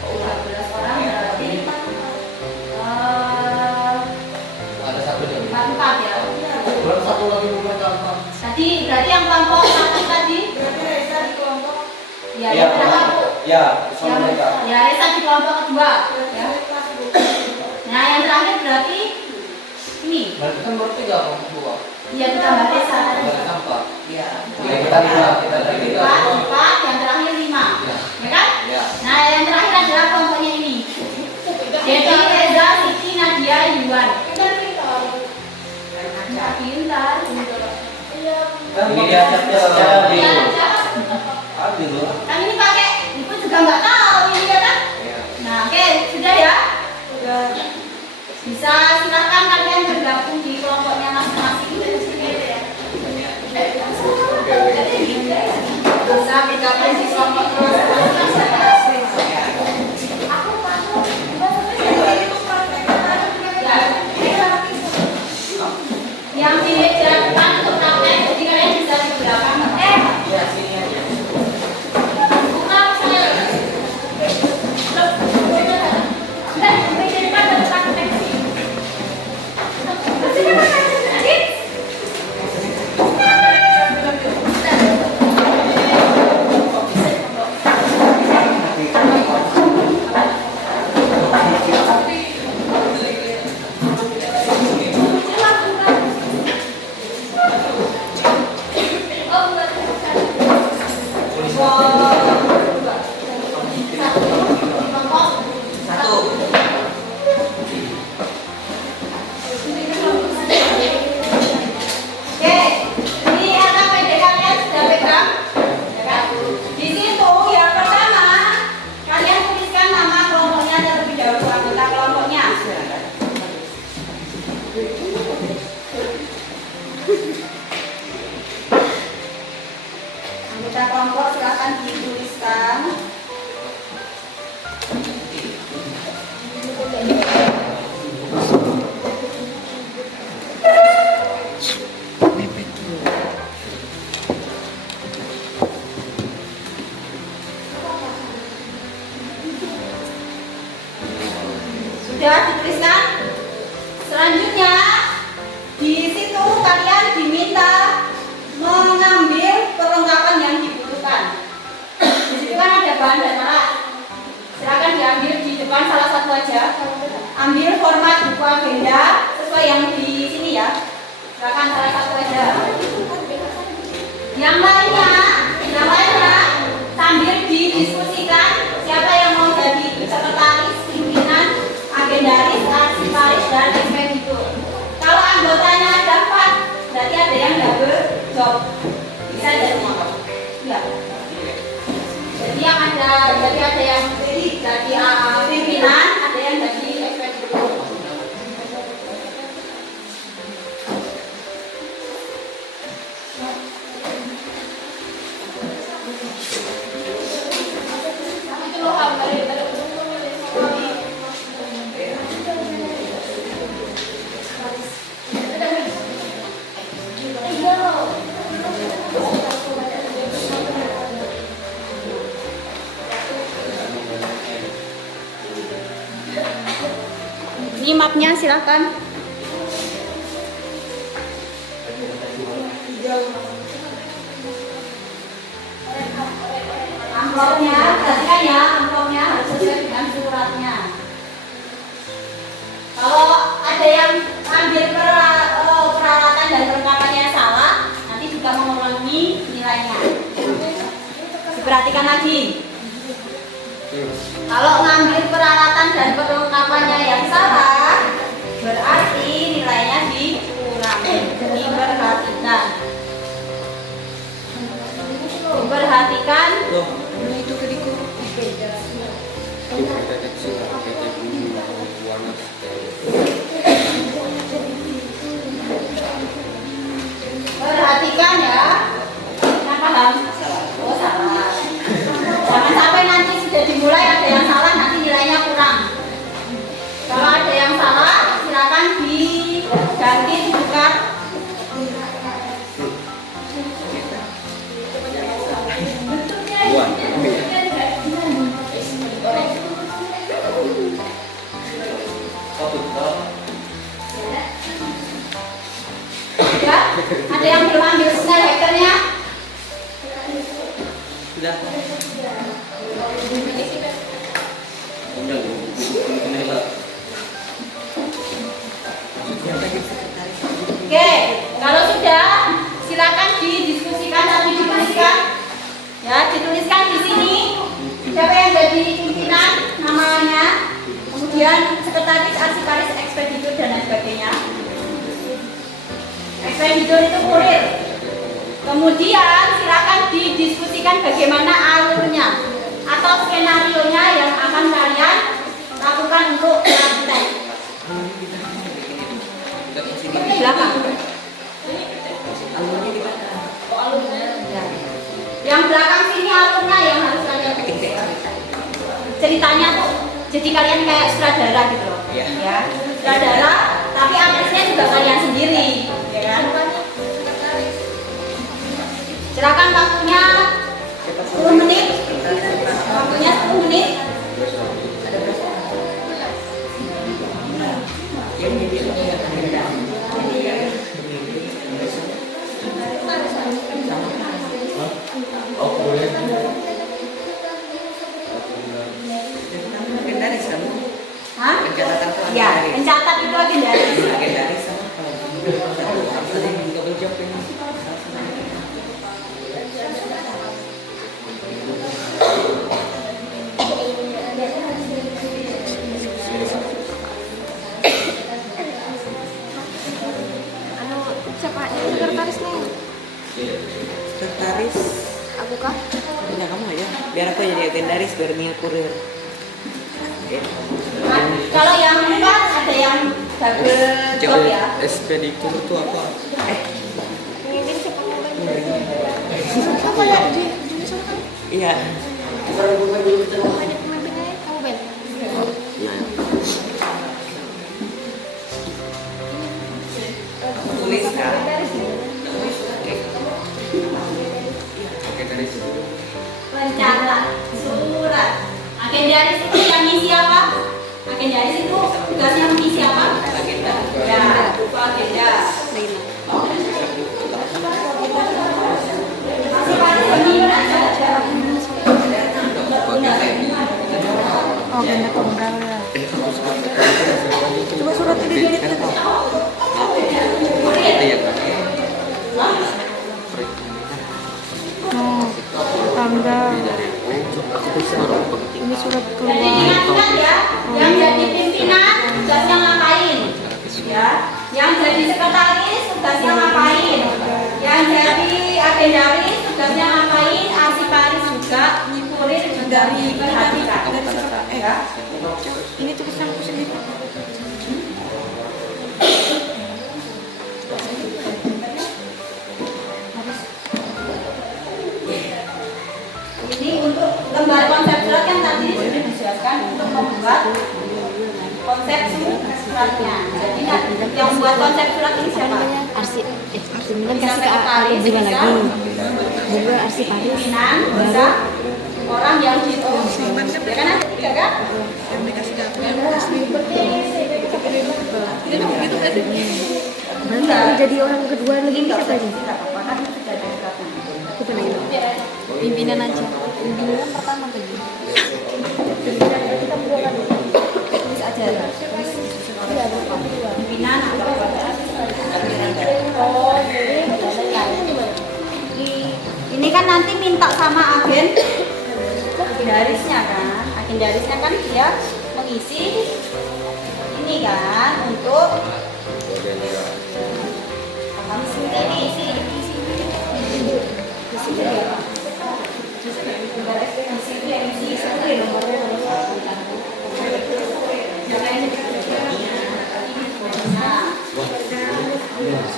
Oh, 13 orang berarti ada satu nih. 4 ya. Belum satu lagi bukan apa? Tadi berarti yang kelompok 1 tadi? Ya, Iya, yang terakhir. ya, sama mereka. Ya, Resa di kelompok kedua. Ya. Nah, yang terakhir berarti ini. Mereka kan baru 3 kelompok 2. Iya, ditambah Resa. Mereka 4. Iya. Ya, kita 5, kita 3. 4, yang terakhir 5. Ya. Ya kan? Ya. Nah, yang terakhir adalah kelompoknya ini. Jadi Reza, Siti, Nadia, Yuan. Pintar. Ini dia chatnya secara di Ya, adil loh. kan ini pakai, ibu juga nggak tahu ini ya kan? Iya. Nah, oke, sudah ya. Bisa silakan kalian bergabung di kelompoknya masing-masing. Bisa bergabung di kelompok masing-masing. Yang di meja depan untuk praktek, jadi kalian bisa di belakang. Ya, sini aja. Buka saya. Meja depan untuk praktek. Anggota kelompok silakan Sudah dituliskan? Selanjutnya di situ kalian diminta mengambil perlengkapan yang dibutuhkan. Di situ kan ada bahan dan alat. Silakan diambil di depan salah satu aja. Ambil format buku agenda sesuai yang di sini ya. Silakan salah satu aja. Yang lainnya sambil didiskusikan siapa yang mau jadi sekretaris, pimpinan, agendaris, arsiparis, dan ekspeditur. Kalau anggotanya ada 4, berarti ada yang double job. Bisa jadi ya. Jadi yang ada yang jadi pimpinan, ada yang jadi ekspeditur. Ini mapnya silakan. Amplopnya, perhatikan ya, amplopnya harus sesuai dengan suratnya. Kalau ada yang ambil peralatan dan perlengkapannya salah, nanti juga mengurangi nilainya. Diperhatikan lagi. Kalau ngambil peralatan dan perlengkapannya yang salah, berarti nilainya dikurangi. Diperhatikan. Diperhatikan. Itu kediko beda. Perhatikan ya. Yang paham? Oh salah. Jangan sampai nanti sudah dimulai ada yang salah, nanti nilainya kurang. Kalau ada yang salah, silakan diganti ditukar. Ya, ada yang belum ambil snell hackernya? Sudah. Oke, kalau sudah silakan didiskusikan atau dituliskan. Ya, dituliskan di sini siapa yang jadi pimpinan namanya, kemudian sekretaris, arsiparis, ekspeditur dan lain sebagainya. Ekspeditur itu kurir. Kemudian silakan didiskusikan bagaimana alurnya atau skenario-nya yang akan kalian lakukan untuk praktek. Silakan. Ya. Yang belakang sini alurnya yang harus kalian bikin. Ceritanya tuh jadi kalian kayak sutradara gitu loh. Ya. Sutradara, tapi aktrisnya juga kalian sendiri, ya kan? Silakan waktunya 10 menit. Waktunya 10 menit. Agendaris kamu? Hah? Pencatatan itu Ya, pencatat itu agendaris. agendaris sama kalau harus ada yang double job ini. Siapa yang sekretaris nih? Sekretaris Aku kah? punya kamu aja. Biar aku jadi agendaris biar Mia kurir. Nah, kalau yang empat ada yang double job ya. Ekspeditur itu apa? Pemimpin siapa Apa ya di jurusan kamu? Iya. Ada pemimpinnya kamu Ben? Iya. Tulis kan? Agendaris itu. Pencatat surat. Agendaris itu yang ngisi apa? Agendaris itu tugasnya mengisi apa? Agenda. Ya, itu agenda. Masih pada ini aja. Oh, agenda tunggal ya. Coba surat ini dilihat. Oh, tanggal. Ini surat Jadi keluar. ingat ya, yang jadi pimpinan tugasnya ngapain? Ya, yang jadi sekretaris tugasnya ngapain? Yang jadi agendaris tugasnya ngapain? Arsiparis juga, kurir juga diperhatikan. Ya. Ini tulisan aku sendiri. Ini untuk lembar konsep surat kan tadi sudah disiapkan untuk membuat konsep suratnya. Jadi yang buat konsep surat ini siapa? Arsi kan kasih ke Arsi juga lagi. Juga Arsi Paris. Pimpinan, bisa orang yang gitu. Ya kan ada tiga kan? Nanti jadi orang kedua lagi siapa aja? Tidak apa-apa kan sudah ada suratnya. Aku pernah itu. Pimpinan aja. Pimpinan pertama tadi. Tulis aja. Pimpinan atau oh, ini kan nanti minta sama agendarisnya kan. Agendarisnya kan dia mengisi ini kan untuk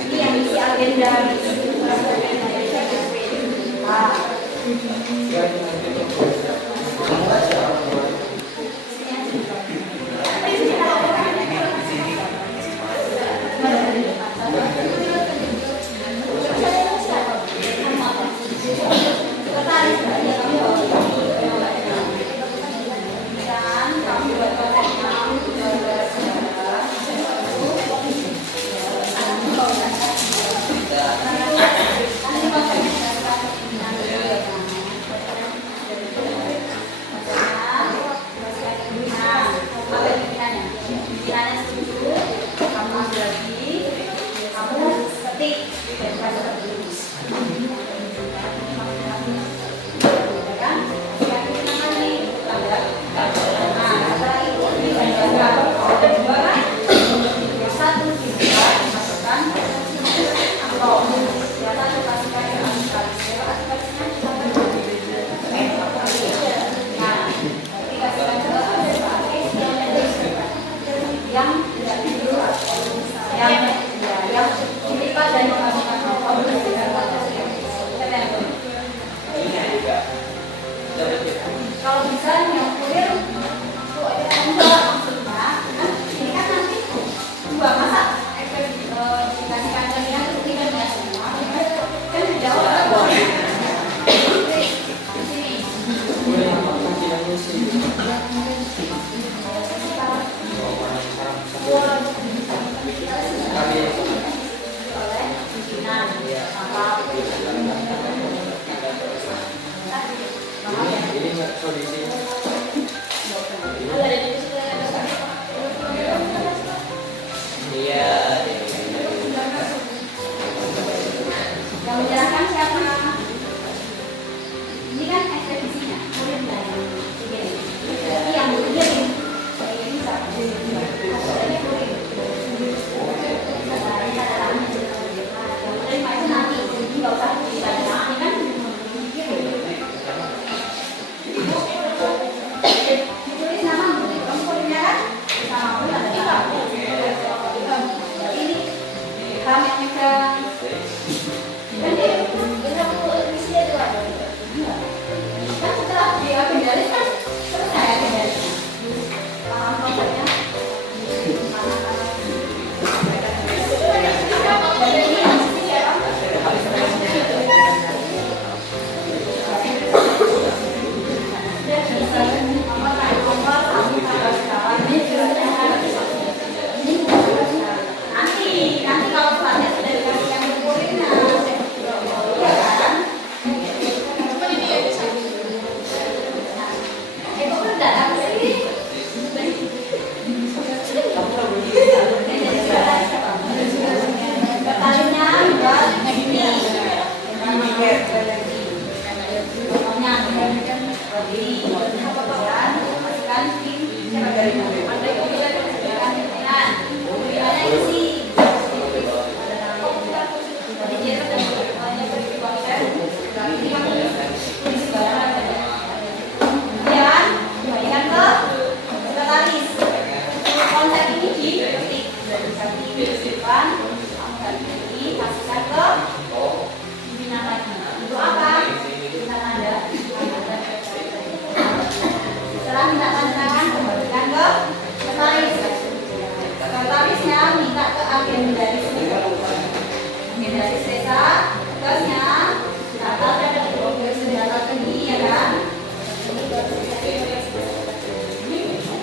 ini yang isi agenda. Kalau bisa yang kurir enggak maksudnya ini kan nanti dua masa dikasihkan kalian terus tidak ya semua kan jawab yang menjelaskan siapa? Ini kan ekspedisinya, kurir dari jadi yang mengirim ini siapa? Ini kurir. Yang menerima itu nanti, jadi nggak usah ditanya, ini kan mengirim. berdiri. Kemudian pastikan tim dari Anda itu bisa diperhatikan pimpinan. Pimpinannya isi. Kemudian kembalikan ke sekretaris. Konsep ini diketik dari depan, kasihkan ke pimpinan lagi. Untuk apa? Pimpinan Anda. Setelah minta tanda tangan, kembalikan ke sekretaris. Sekretarisnya minta ke agendaris. Agendaris desa, tugasnya data tinggi, ya kan?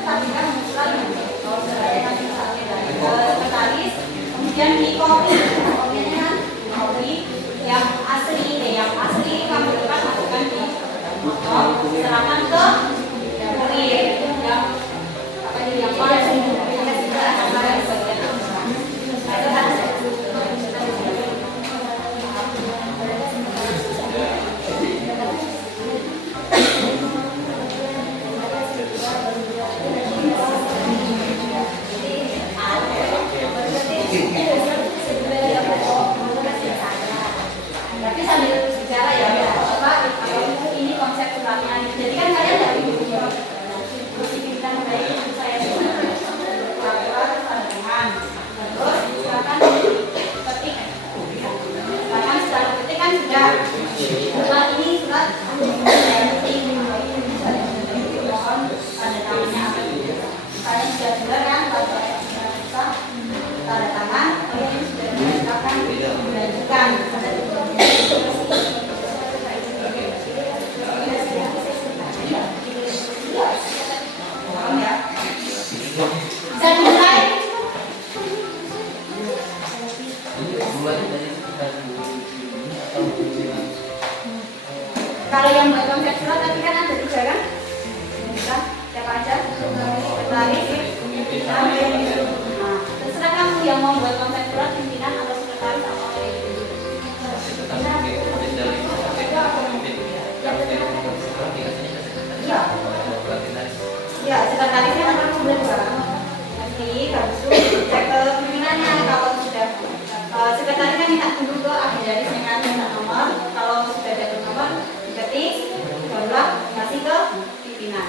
Tapi kan mengusulkan kalau saya kasih ke sekretaris, kemudian di copy, copy-nya kan copy yang asli kamu dapat masukkan di serahkan ke kurir yang apa ini yang paling tapi sambil bicara ya, apa ini konsep suratnya. Jadi kan kalian dari kita mulai saya peraturan tanda tangan, terus silakan ketik, silakan secara ketik kan sudah surat ini surat penting mohon tanda tangannya apa itu. Kalian sudah dengar kan kalau saya bisa tanda tangan, kalian sudah silakan dilanjutkan. Saya mulai. Kalau yang buat konsep surat tadi kan ada 3 kan? Bisa, siapa aja? Sekretaris, pimpinan. Nah, terserah kamu yang mau buat konsep surat, pimpinan atau sekretaris atau apa itu. Ya, sekretarisnya akan sudah nanti harus cek ke pimpinannya. Kalau sudah sekretarisnya minta dulu ke agendaris yang minta nomor. Kalau sudah ada nomor diketik, barulah kasih ke pimpinan.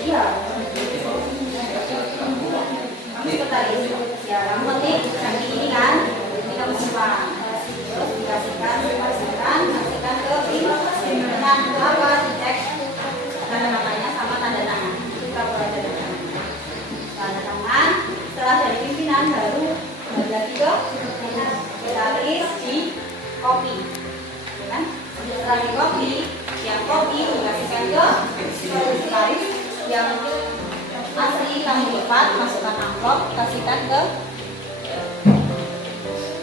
Iya. Kamu sekretaris. Ya, kamu nanti nanti ini kan, ini kamu simpan. Terus dikasihkan ke pimpinan. Apa? Dicek tanda tangannya sama tanda tangan. Kita boleh tanda tangan. Setelah dari pimpinan baru lagi ke sekretaris di copy, kan? Setelah di copy, yang copy dikasihkan ke sekretaris, yang asli kamu dapat masukkan amplop, kasihkan ke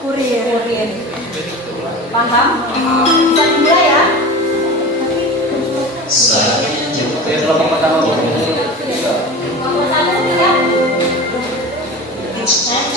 kurir. Paham? Bisa dimulai ya? Saatnya jam Kelompok pertama Kelompok satu sudah? Sudah siap?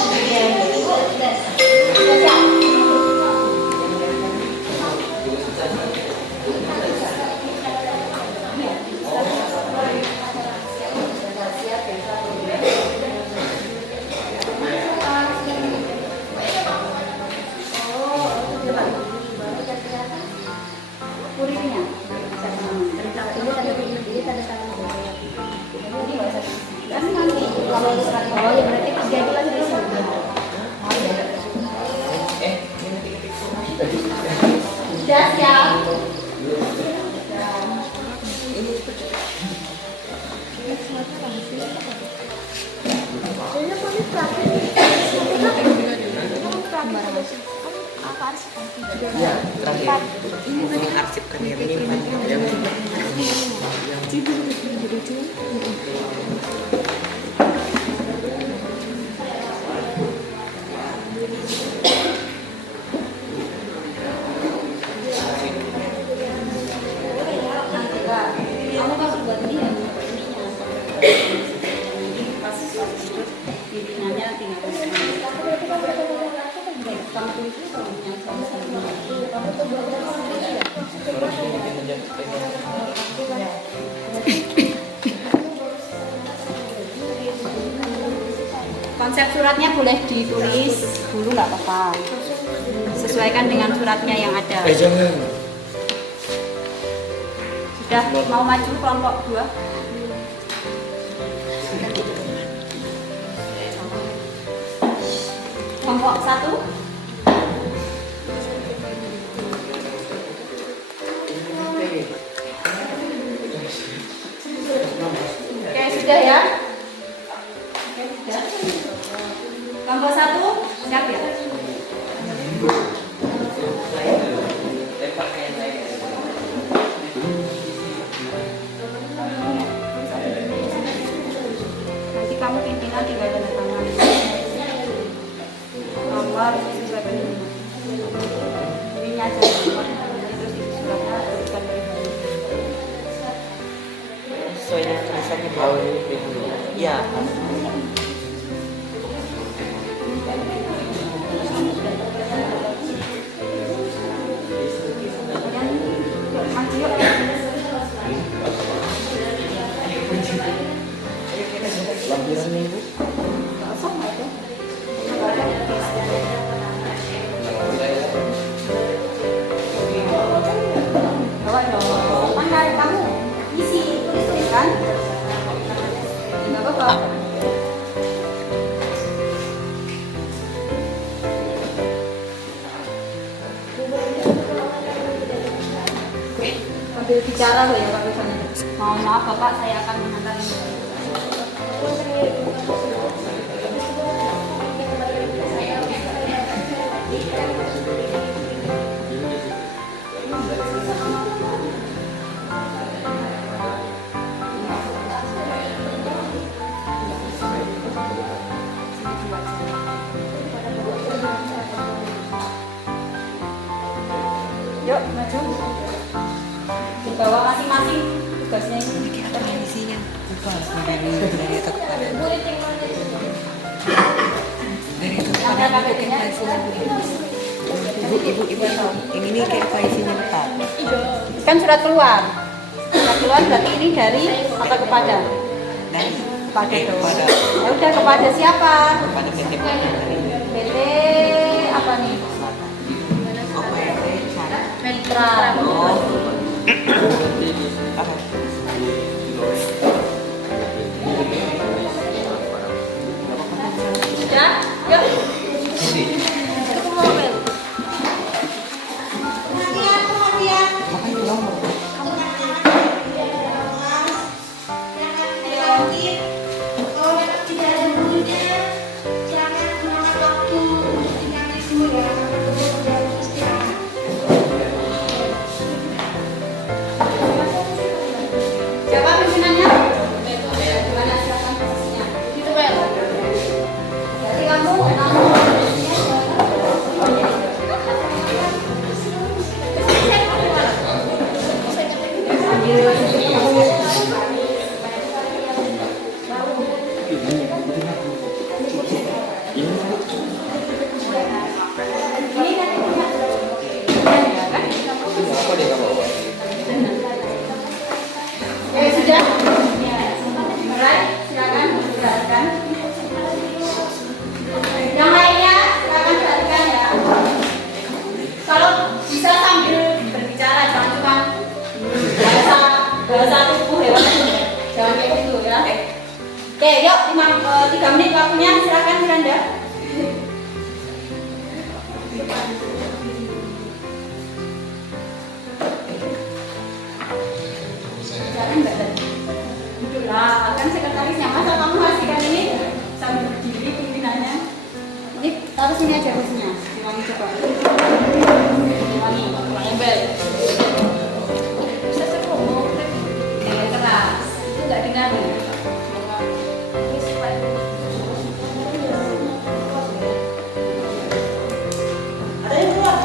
Kurirnya. Ini tanda tangan. Jadi nggak usah. Kan nanti kalau surat Oh ya berarti pas jadi lagi di sini. sudah siap. Ya, terakhir. Ini arsipkan yang menyimpan. Kamu masuk Konsep suratnya boleh ditulis dulu nggak apa-apa. Sesuaikan dengan suratnya yang ada. Jangan. Sudah mau maju kelompok 2? Kelompok 1? Oke, sudah ya? Oke, sudah. Kelompok 1, siap ya? Nanti kamu pimpinan tinggal tanda tangan. Nomor sesuai ini. Ini aja. Terus isi suratnya teruskan dari bawah. Sesuai dengan tulisannya bawah. Iya. Maju yuk. Lampiran nih, Bu. Kosong nggak itu? Bawa dong. Mana kamu? Isi tulis-tulisan. Nggak apa-apa. Sambil bicara loh ya Pak Rifan. Mohon maaf Bapak, saya akan menghantar ini. Yuk, maju. Dibawa masing-masing tugasnya ini. Isinya bukan dari itu kepada ibu ini kayak isinya letak. Kan surat keluar. Surat keluar berarti ini dari apa kepada? Dan Kepada dong. kepada Ya udah, kepada siapa? PT PT apa nih? PT Sarah. Mitra. Oh. Apa? Sudah? Yuk. Siapa pimpinannya? Gimana, silakan posisinya. Gitu, Bel. Jadi kamu Apa deh kamu? sudah. Mulai, silakan perhatikan. Yang lainnya silakan perhatikan ya. Kalau bisa sambil berbicara, jangan cuma bahasa tubuh hewan. Jangan kayak gitu ya. Oke, yuk 3 menit waktunya, silakan Miranda. Jangan enggak tadi. Duduk lah, kan sekretarisnya. Masa kamu hasilkan ini sambil berdiri pimpinannya? Ini taruh sini aja kursinya. Diwangi coba. Diwangi, embel. Bisa ngomong. Keras. Itu enggak dengar. Ada yang keluar?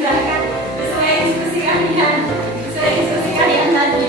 Silakan sesuai diskusi kalian. Sesuai diskusi kalian tadi.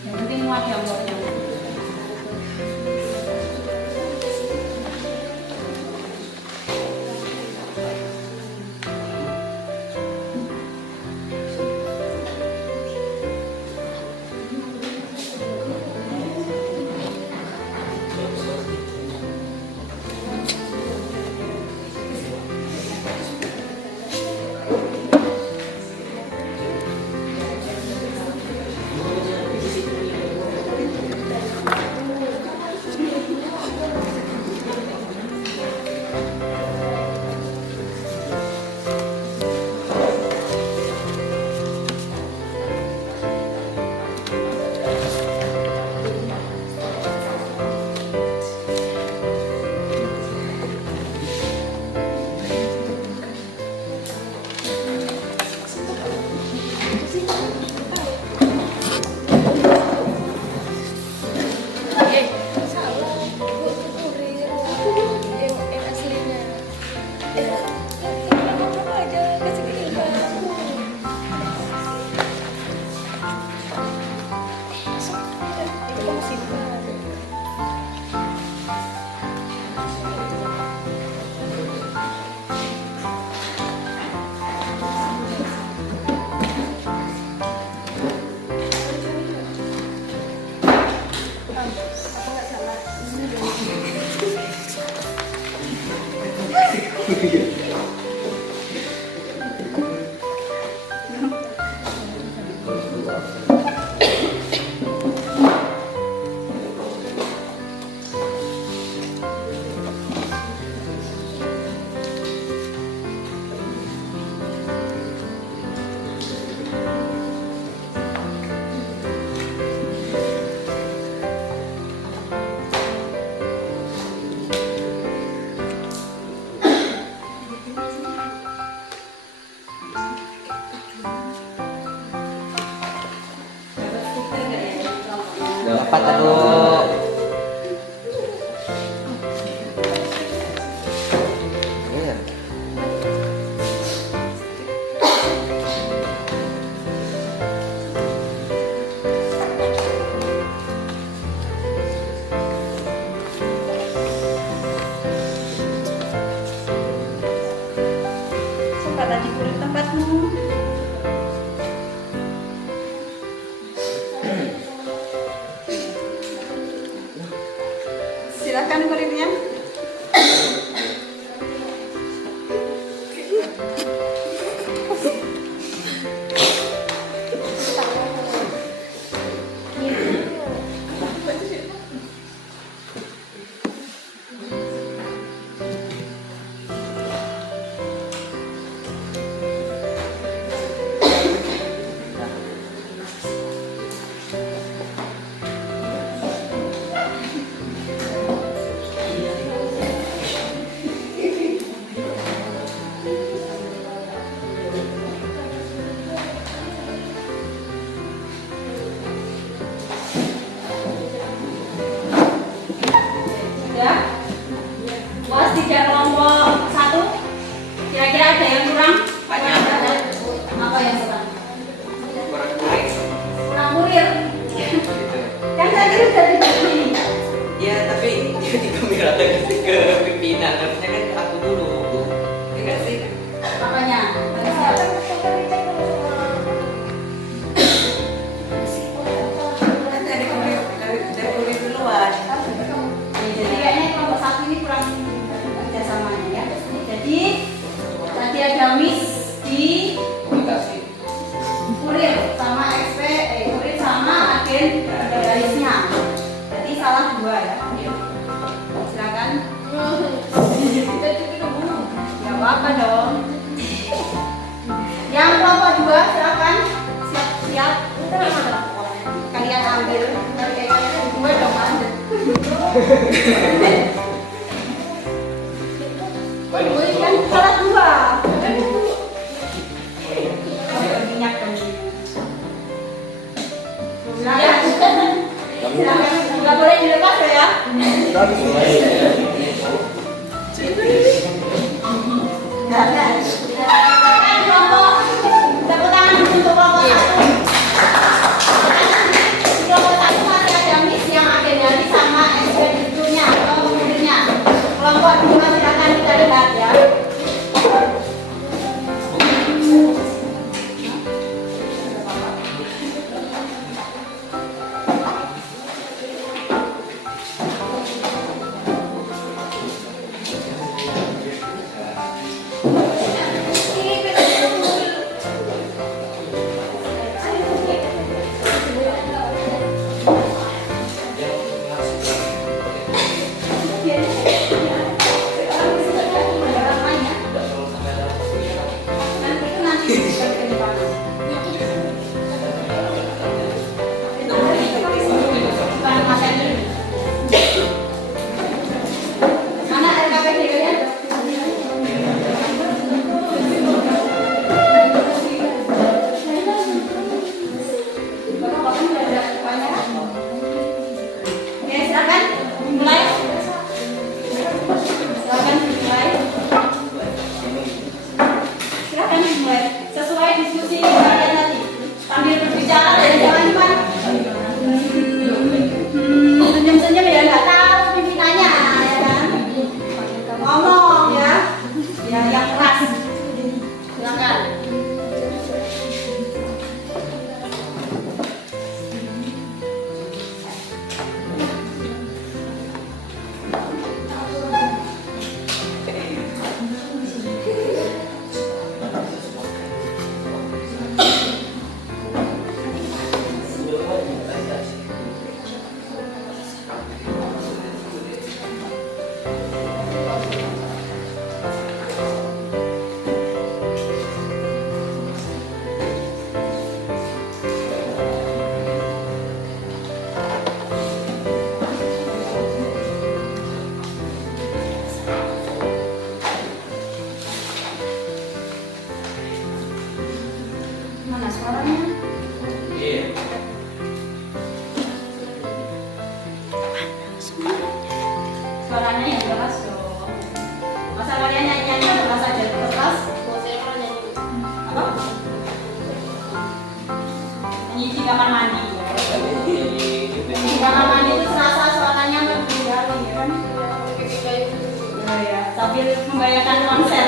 Yang penting muat gambarnya. Dapat aduh. Iya. Sempat tadi kurang tempatmu. Silakan kurirnya. Sudah? Puas tiga kelompok satu? Kira-kira ada yang kurang? Banyak. Apa yang kurang? Kurang kurir. Kan tadi sudah dibagi. Ya tapi dia di kamera lagi ke pimpinan, harusnya kan aku dulu. Enggak sih? Apanya? Bagi siapa? Kan dari kurir duluan. Jadi kayaknya kelompok satu ini apa dong? Yang kelompok 2 silakan. Siap-siap. Kalian ambil. Kalian gue dong Mas. Gue kan salah 2. Minyak dong. Ya. Silakan. Nggak boleh dilepas ya. Kelompok tepuk tangan untuk kelompok 1. Kelompok 1 masih ada Miss yang agendanya sama ekspeditunya atau pengundinya. Kelompok 2 silakan kita lihat ya. Mana LKPD kalian? Oke, silakan dimulai. Silakan dimulai. Silakan dimulai. Sesuai diskusi kalian tadi. Sambil berbicara dan jangan cuma senyum-senyum ya, nggak tahu pimpinannya ya kan. Ngomong ya. Ya yang keras. Silakan. Mana suaranya? Iya. Suaranya yang keras dong. Masa kalian nyanyiannya keras aja keras? Apa? Nyanyi di kamar mandi. Di kamar mandi itu serasa suaranya berbeda, ya kan? Ya, sambil membayangkan konser.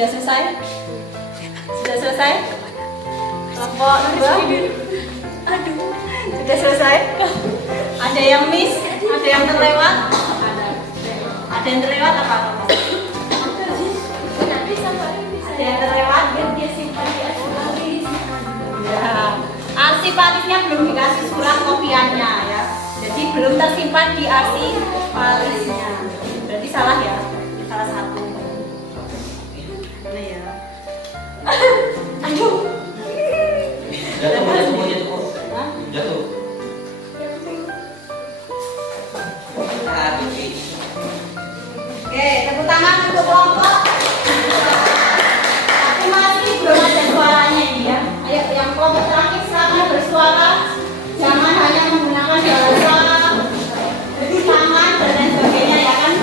Sudah selesai? Sudah selesai? Kelompok 2? Aduh. Sudah selesai? Ada yang miss? Ada yang terlewat? Ada yang terlewat apa? Ada yang terlewat? Dia simpan di arsip. Ya. Arsip Parisnya belum dikasih surat kopiannya ya. Jadi belum tersimpan di arsip Parisnya. Berarti salah ya? Salah satu. Mana ya? Aduh. Jatuh. Hah? Jatuh. Nah, Pipi. Oke, tepuk tangan untuk kelompok. Tapi masih belum ada suaranya ini ya. Ayo, yang kelompok terakhir silakan bersuara. Jangan hanya menggunakan bahasa tangan dan lain sebagainya ya kan.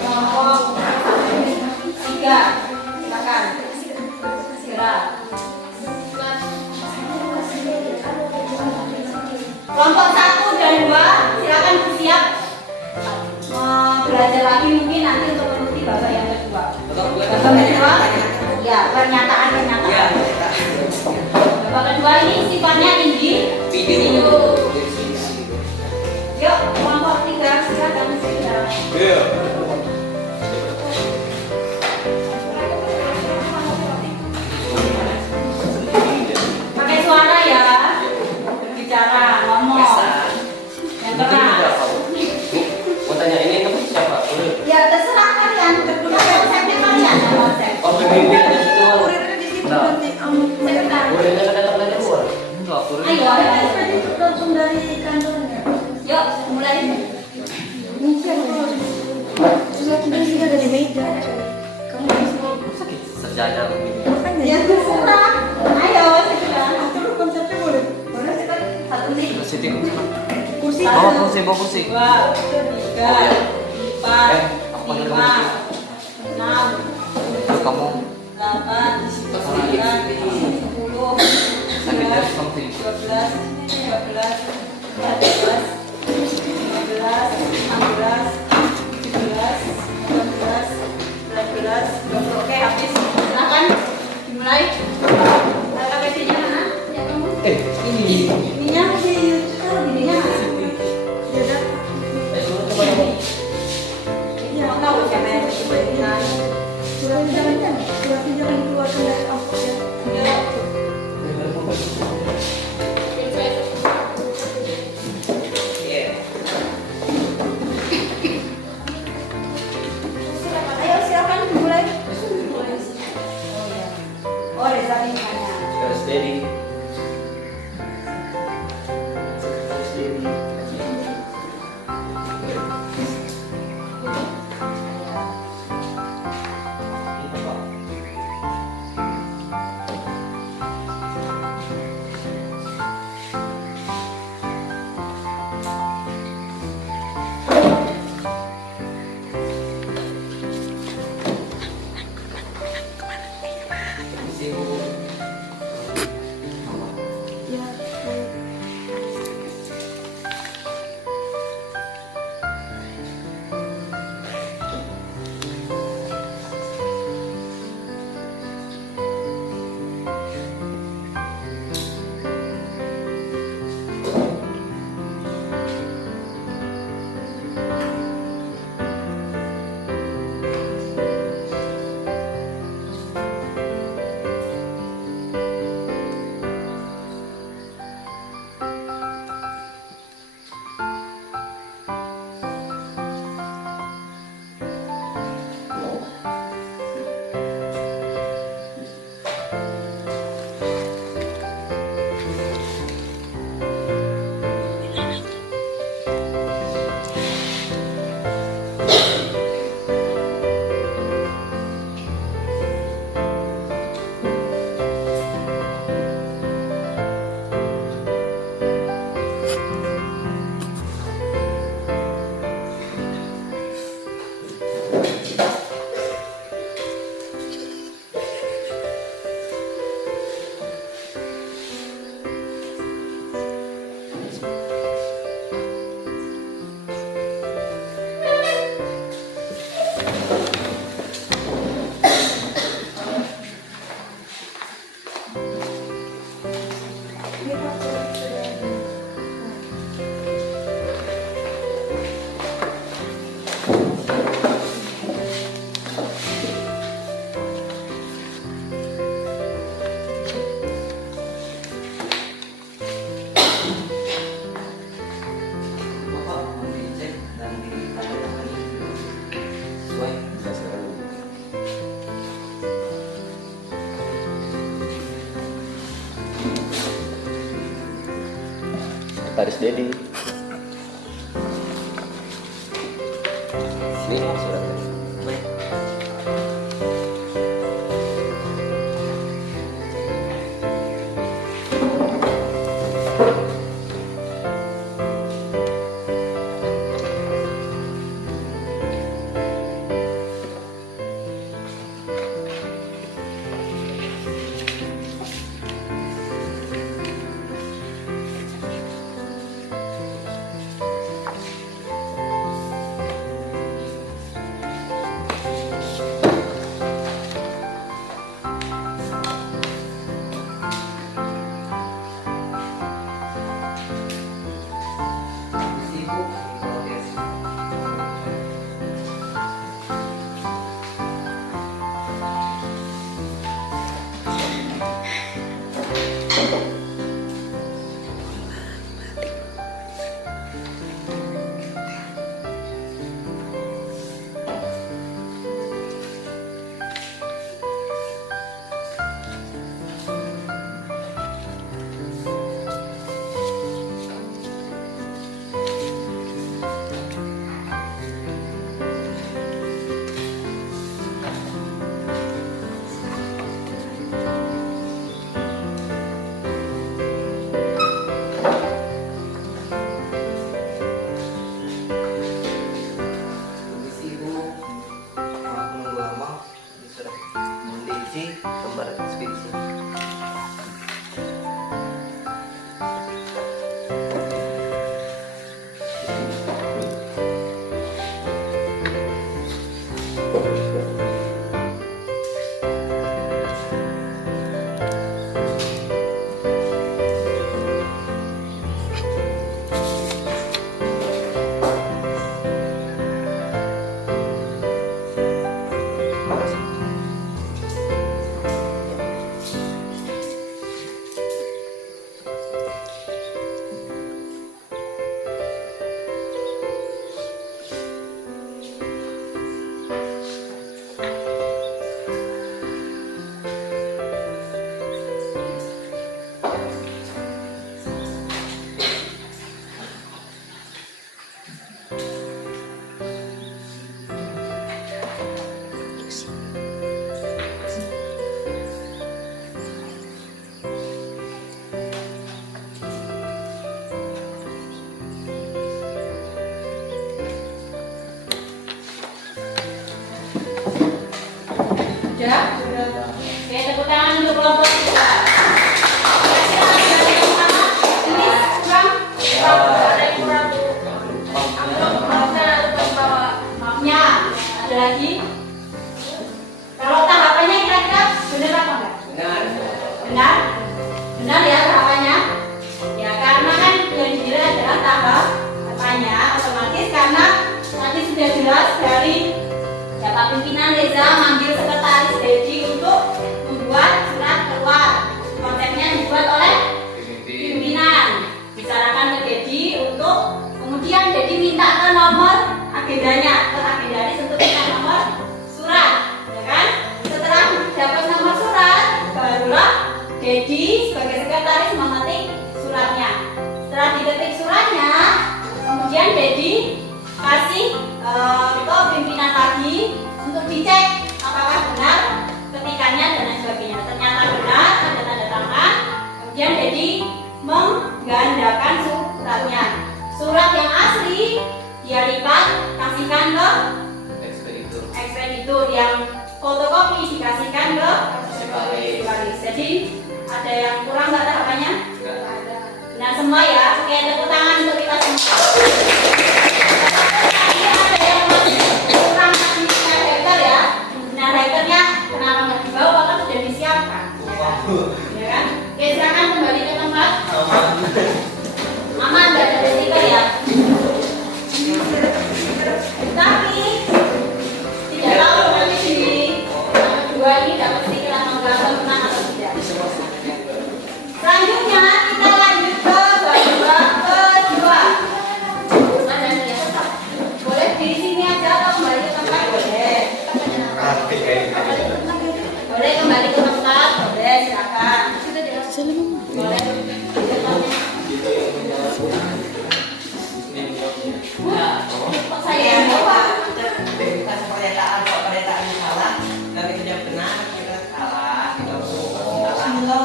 Kelompok 3, silakan. Segera. Kelompok 1 dan 2 silakan bersiap belajar lagi mungkin nanti untuk mengikuti babak yang kedua. Babak kedua, ya pernyataan. Ya. Babak kedua ini sifatnya Video. Yuk, kelompok 3 silakan segera. Pakai suara ya, berbicara, ngomong. Yang keras. Mau tanya ini teman siapa? Boleh. Ya terserah kalian, kedua konsepnya kalian ya konsep. Oh, pemimpin ada situ. Nah, Sebentar. boleh datang dari luar. Enggak, boleh. Ayo, langsung dari kantornya. Yuk, mulai. dari meja. Sejajar begini. Ya terserah. Ayo, segera. Konsepnya boleh. Boleh cepat. 1 menit. Sitting. Kursi. Bawa kursi. 2, 3, 4, 5, 6, Kamu 8, 9, 10, 11, 12, 13, 14, 15, 16, 17, 18, 19, 20. Oke, habis. Silakan dimulai. KBC-nya mana? Ya kamu. Ini. Ininya di ininya mana? Iya, mau tahu siapa yang diberikan? Suratnya jangan dikeluarkan dari amplopnya. Ya. Iya. Ayo silakan dimulai. Oh, Reza Lingkanya. Steady. Sekretaris Dedi. Sini suratnya. Kembar ekspedisi. Sudah? Oke, tepuk tangan untuk kelompok kita. Kira-kira ada yang sama? Tulis, kurang? Ada yang kurang? Maafnya. Ada lagi? Kalau tahapannya kira-kira benar apa enggak? Benar. Benar? Benar ya tahapannya? Ya, karena kan yang dilihat adalah tahapannya otomatis karena tadi sudah jelas dari Bapak Pimpinan Reza manggil Sekretaris Dedi untuk membuat surat keluar. Konsepnya dibuat oleh pimpinan. Bicarakan ke Dedi untuk kemudian Dedi minta ke nomor agendanya, ke agendaris untuk minta nomor surat, ya kan? Setelah dapat nomor surat, barulah Dedi sebagai sekretaris memetik suratnya. Setelah diketik suratnya, kemudian Dedi kasih ke pimpinan lagi untuk dicek apakah benar ketikannya dan lain sebagainya. Ternyata benar, ada tanda tangan. Kemudian Dedi menggandakan suratnya. Surat yang asli dia lipat, kasihkan ke ekspeditur, yang fotokopi dikasihkan ke sekretaris. Jadi ada yang kurang nggak tahapannya? Benar semua ya. Oke, tepuk tangan untuk kita semua. Kenapa nggak dibawa? Kan sudah disiapkan, ya kan? Oke, silakan kembali ke tempat. Aman, nggak ada stiker ya. Tapi tidak tahu nanti di yang kedua ini dapat stiker atau enggak, menang atau tidak. Selanjutnya kita lanjut ke babak kedua. Nah, Kok saya yang bawa? kasih pernyataan kalau pernyataan salah, tapi tidak benar kita salah, kita salah.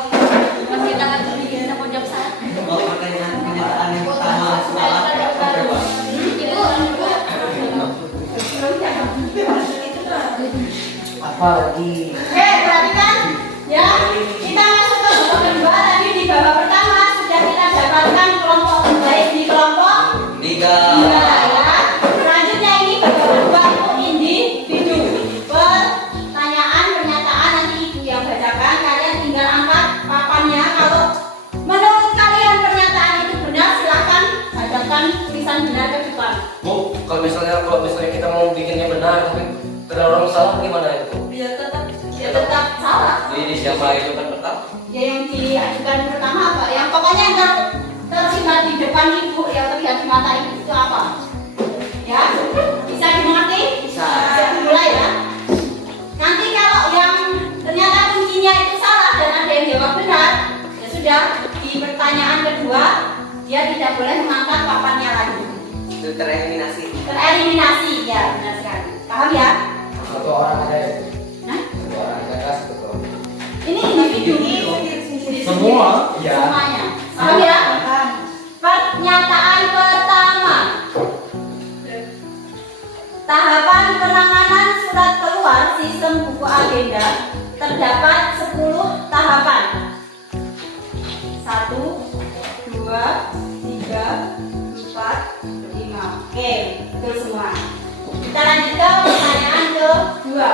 Masih tangan terbikin sama jam saat. Kalau pernyataan yang pertama salah, apa lagi? Perhatikan ya. Kita masuk ke babak kedua. Tadi di babak pertama sudah kita dapatkan kelompok terbaik di kelompok Tiga. ya. Selanjutnya ini babak kedua untuk individu. Pertanyaan pernyataan nanti ibu yang bacakan. Kalian tinggal angkat papannya. Kalau menurut kalian pernyataan itu benar, silahkan hadapkan tulisan benar ke depan. Bu, kalau misalnya kita mau bikinnya benar, tapi terlalu orang salah gimana itu? Ya tetap salah. Jadi siapa itu kan pertama? Ya yang diajukan pertama apa? Yang pokoknya yang tersimat di depan ibu yang terlihat di mata ibu itu apa? Ya, bisa dimengerti? Bisa. Mulai ya. Nanti kalau yang ternyata kuncinya itu salah dan ada yang jawab benar, ya sudah di pertanyaan kedua dia tidak boleh mengangkat papannya lagi. Itu tereliminasi. Tereliminasi, ya benar sekali. Paham ya? Satu orang ada ya? Nah, Satu orang ada kelas betul. ini individu. Semua? Iya. Semuanya. Paham ya? Pernyataan pertama. Tahapan penanganan surat keluar sistem buku agenda terdapat 10 tahapan. 1, 2, 3, 4, 5. Oke, betul semua. Kita lanjut ke pertanyaan kedua.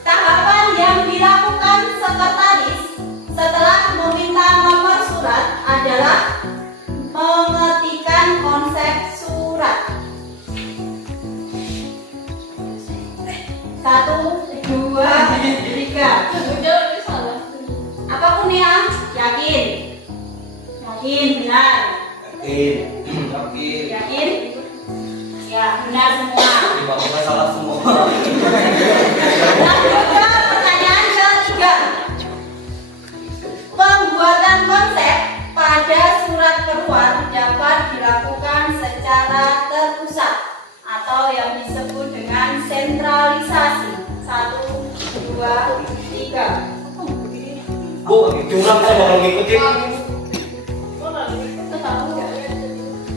Tahapan yang dilakukan sekretaris setelah meminta nomor surat adalah mengetikkan konsep surat. 1, 2, 3. Apapun ya, yakin? Yakin, benar. Yakin. Yakin? Ya, benar semua. Dibawa salah semua. Lanjut ke pertanyaan ketiga. Pembuatan konsep pada surat keluar dapat dilakukan secara terpusat atau yang disebut dengan sentralisasi. 1, 2, 3. Bu, curang saya bakal ngikutin.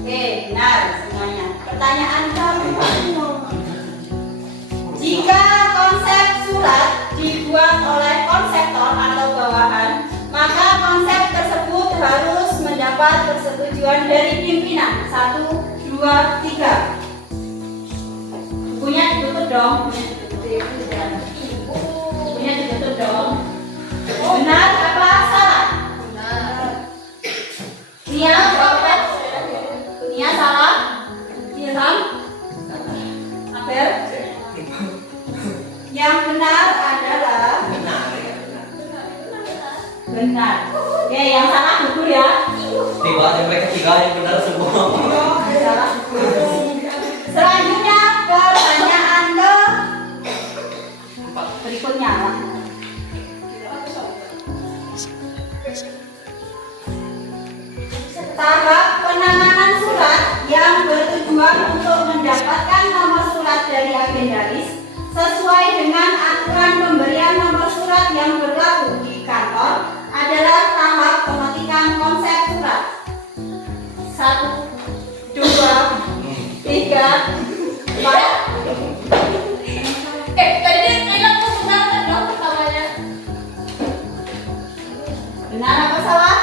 Oke, benar semuanya. Pertanyaan keempat. Jika konsep surat dibuat oleh konseptor atau bawahan, maka konsep tersebut harus mendapat persetujuan dari pimpinan. 1, 2, 3. Bukunya ditutup dong. Bukunya ditutup dong. Benar apa salah? Benar. Nia, Robert. Nia salah. Ilham. Abel. Yang benar adalah benar. Ya, yang salah gugur ya. Tiba sampai ketiga yang benar semua. Salah. Selanjutnya pertanyaan ke berikutnya. Tahap penanganan surat yang bertujuan untuk mendapatkan nomor surat dari agendaris sesuai dengan aturan pemberian nomor surat yang berlaku di kantor adalah tahap pemetikan konsep surat. 1, 2, 3, 4. Tadi dia bilang tuh benar dong pertamanya. Benar apa salah?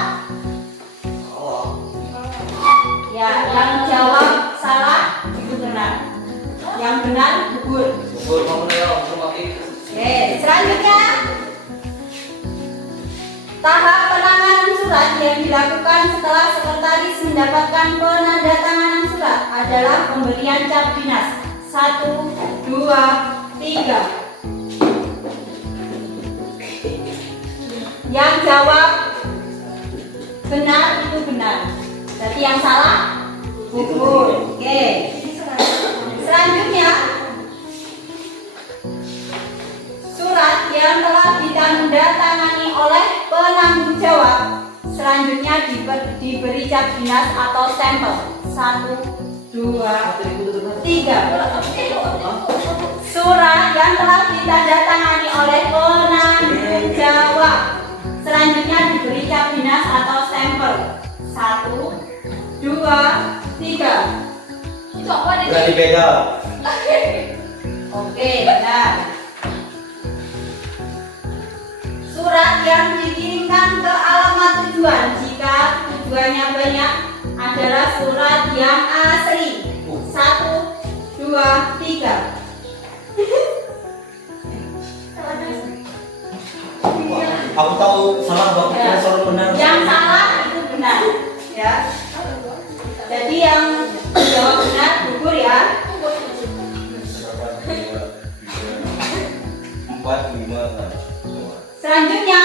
Ya, yang jawab salah itu benar. Yang benar gugur. Gugur kamu ya, otomatis. Oke, selanjutnya tahap penanganan surat yang dilakukan setelah sekretaris mendapatkan penandatanganan surat adalah pemberian cap dinas. 1, 2, 3. Yang jawab benar itu benar. Berarti yang salah gugur. Oke. Selanjutnya surat yang telah ditandatangani oleh penanggung jawab selanjutnya diberi cap dinas atau stempel. 1, 2, 3. Surat yang telah ditandatangani oleh penanggung jawab selanjutnya diberi cap dinas atau stempel. 1, 2, 3. Berarti beda. Oke, benar. Surat yang dikirimkan ke alamat tujuan jika tujuannya banyak adalah surat yang asli. 1, 2, 3. Aku tahu salah bang, Ya. selalu benar. Yang salah itu benar, ya. Jadi yang jawab benar gugur ya. 4, 5. Selanjutnya,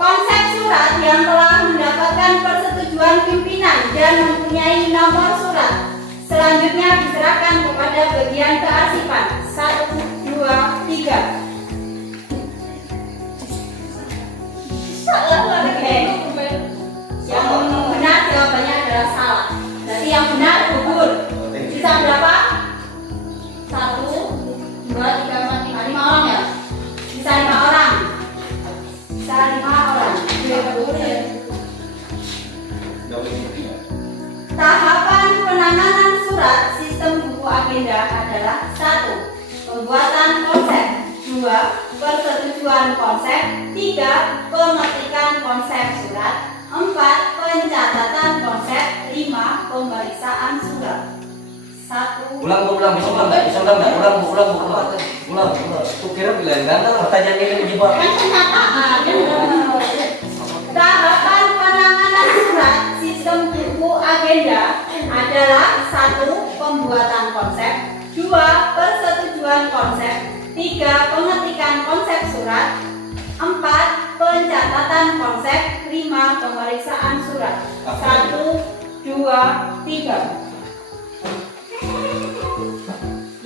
konsep surat yang telah mendapatkan persetujuan pimpinan dan mempunyai nomor surat selanjutnya diserahkan kepada bagian kearsipan. 1, 2, 3. Oke. Yang benar jawabannya adalah salah. Berarti yang benar gugur. Sisa berapa? 1, 2, 3, 4, 5. 5 orang ya? Sisa 5 orang. Sisa 5 orang. Tahapan penanganan surat sistem buku agenda adalah 1. Pembuatan konsep. 2. Persetujuan konsep. 3. Pemetikan konsep surat. 4. Pencatatan konsep. 5. Pemeriksaan surat. 1. Ulang. Aku kira bilang ganteng. Pertanyaan ini menjebak. Kan penyataan. Tahapan penanganan surat sistem buku agenda adalah 1. Pembuatan konsep. 2. Persetujuan konsep. 3. Pemetikan konsep surat. 4. Pencatatan konsep. 5. Pemeriksaan surat. 1, 2, 3.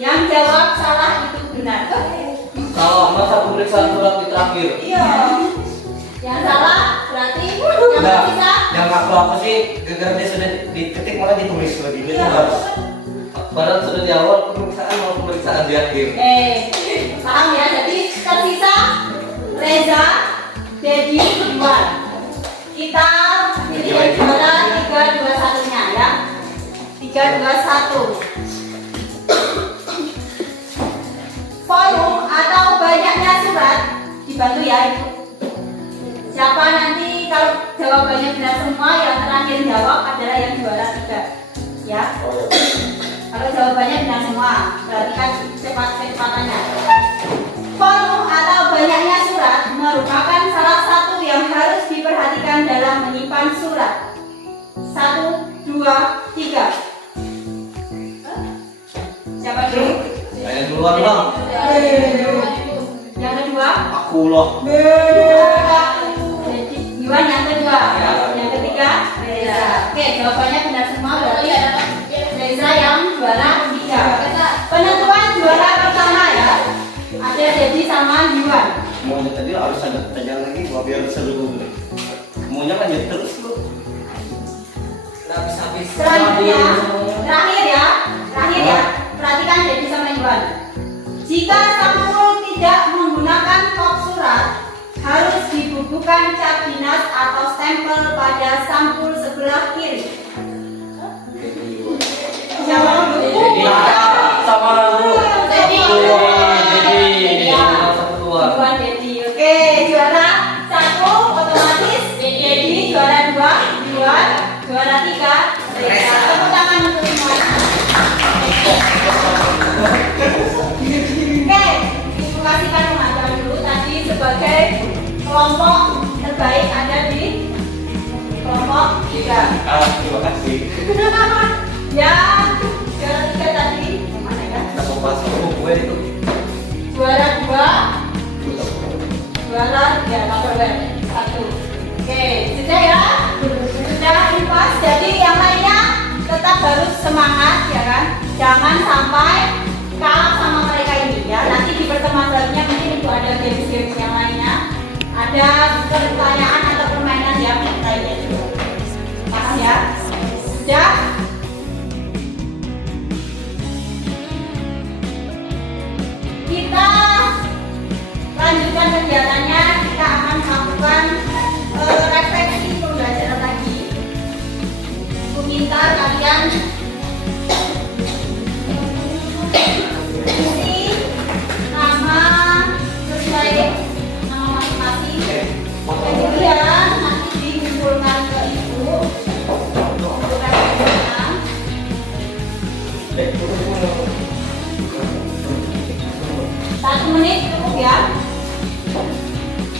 Yang jawab salah itu benar. Kalau masa pemeriksaan surat di terakhir. Iya. Yang salah berarti yang Nah, bisa. yang aku sih gara-gara dia sudah diketik malah ditulis lagi. Itu harus. Padahal sudah di awal pemeriksaan mau pemeriksaan di akhir. Paham ya? Jadi tersisa Reza, Dedi, Iwan. Kita pilih yang juara 3, 2, 1-nya ya. 3, 2, 1. Volume atau banyaknya surat dibantu ya Ibu. Siapa nanti kalau jawabannya benar semua yang terakhir jawab adalah yang juara 3 ya. Kalau jawabannya benar semua, perhatikan kecepatannya. Volume atau banyaknya surat merupakan salah satu yang harus diperhatikan dalam menyimpan surat. 1, 2, 3. Siapa dulu? Saya duluan bang. Yang kedua? Aku loh. Iwan yang kedua. Yang ketiga? Reza. Oke, jawabannya benar semua berarti Reza yang juara 3. Penentuan juara pertama ya. Ada Dedi sama Iwan. Semuanya tadi harus ada pertanyaan lagi gua biar seru. Semuanya lanjut terus lu. Habis-habis. Selanjutnya, terakhir ya. Perhatikan Dedi sama Iwan. Jika sampul tidak menggunakan kop surat, harus dibubuhkan cap dinas atau stempel pada sampul sebelah kiri. Siapa dulu? Jadi sama dulu. Dedi. Ya. Iwan Dedi. Oke, juara 1 otomatis Dedi, juara 2 Iwan, juara 3 Reza. Tepuk tangan untuk semuanya. Oke, terima kasih kan mengajar dulu tadi sebagai kelompok terbaik ada di kelompok 3. Terima kasih. Ya, juara 3 tadi mana ya? Aku pas gue itu. Juara 2, juara 3, nomor 1. Oke, sudah ya? Sudah impas. Jadi yang lainnya tetap harus semangat ya kan? Jangan sampai kalah sama mereka ini ya. Nanti di pertemuan selanjutnya mungkin itu ada games-games yang lainnya. Ada pertanyaan atau permainan yang lainnya juga. Paham ya. Sudah? Kita lanjutkan kegiatannya. Kita akan melakukan refleksi pembelajaran lagi. Aku minta kalian isi nama sesuai nama masing-masing. Kemudian nanti dikumpulkan ke ibu untuk refleksinya. 1 menit cukup ya.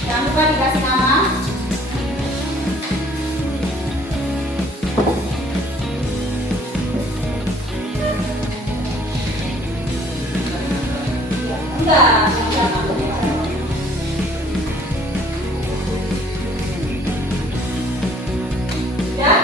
Jangan lupa dikasih nama. Enggak. Ya.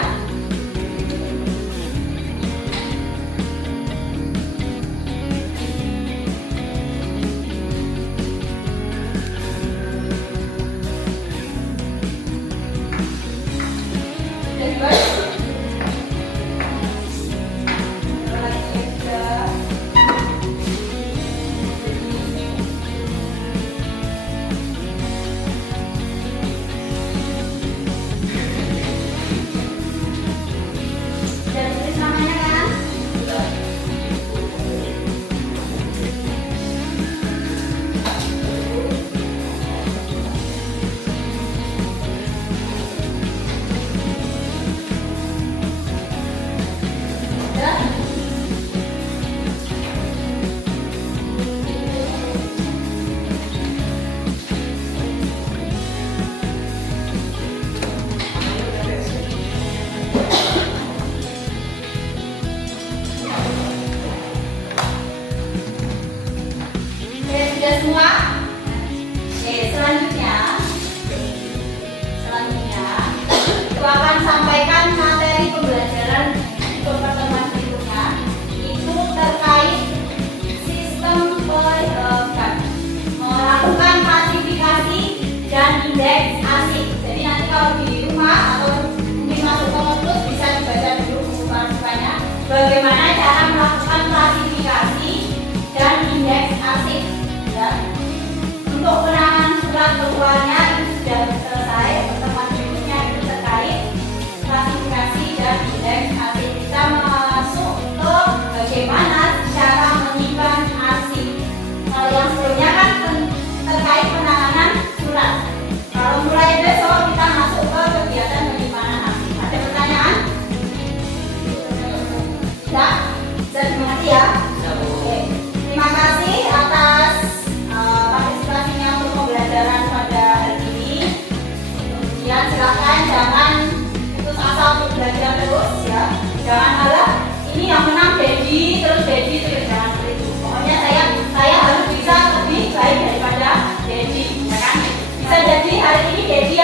Sudah semua? Oke, selanjutnya aku akan sampaikan materi pembelajaran untuk pertemuan berikutnya. Itu terkait sistem melakukan klasifikasi dan indeks asik. Jadi nanti kalau di rumah atau mungkin masuk ke notes bisa dibaca dulu pembahasannya bagaimana cara melakukan klasifikasi dan indeks asik. Ya. Untuk penanganan surat keluarnya itu sudah selesai. Pertemuan berikutnya itu terkait klasifikasi dan indeks arsip. Kita masuk ke bagaimana cara menyimpan arsip. Kalau yang sebelumnya kan terkait penanganan surat. Kalau mulai besok kita masuk ke kegiatan penyimpanan arsip. Ada pertanyaan? Sudah? Bisa dimengerti ya? Oke. Terima kasih atas partisipasinya untuk pembelajaran pada hari ini. Kemudian silakan jangan putus asa untuk belajar terus ya. Jangan malah ini yang menang Dedi terus jangan seperti itu. Pokoknya saya harus bisa lebih baik daripada Dedi, ya kan? Bisa jadi hari ini Dedi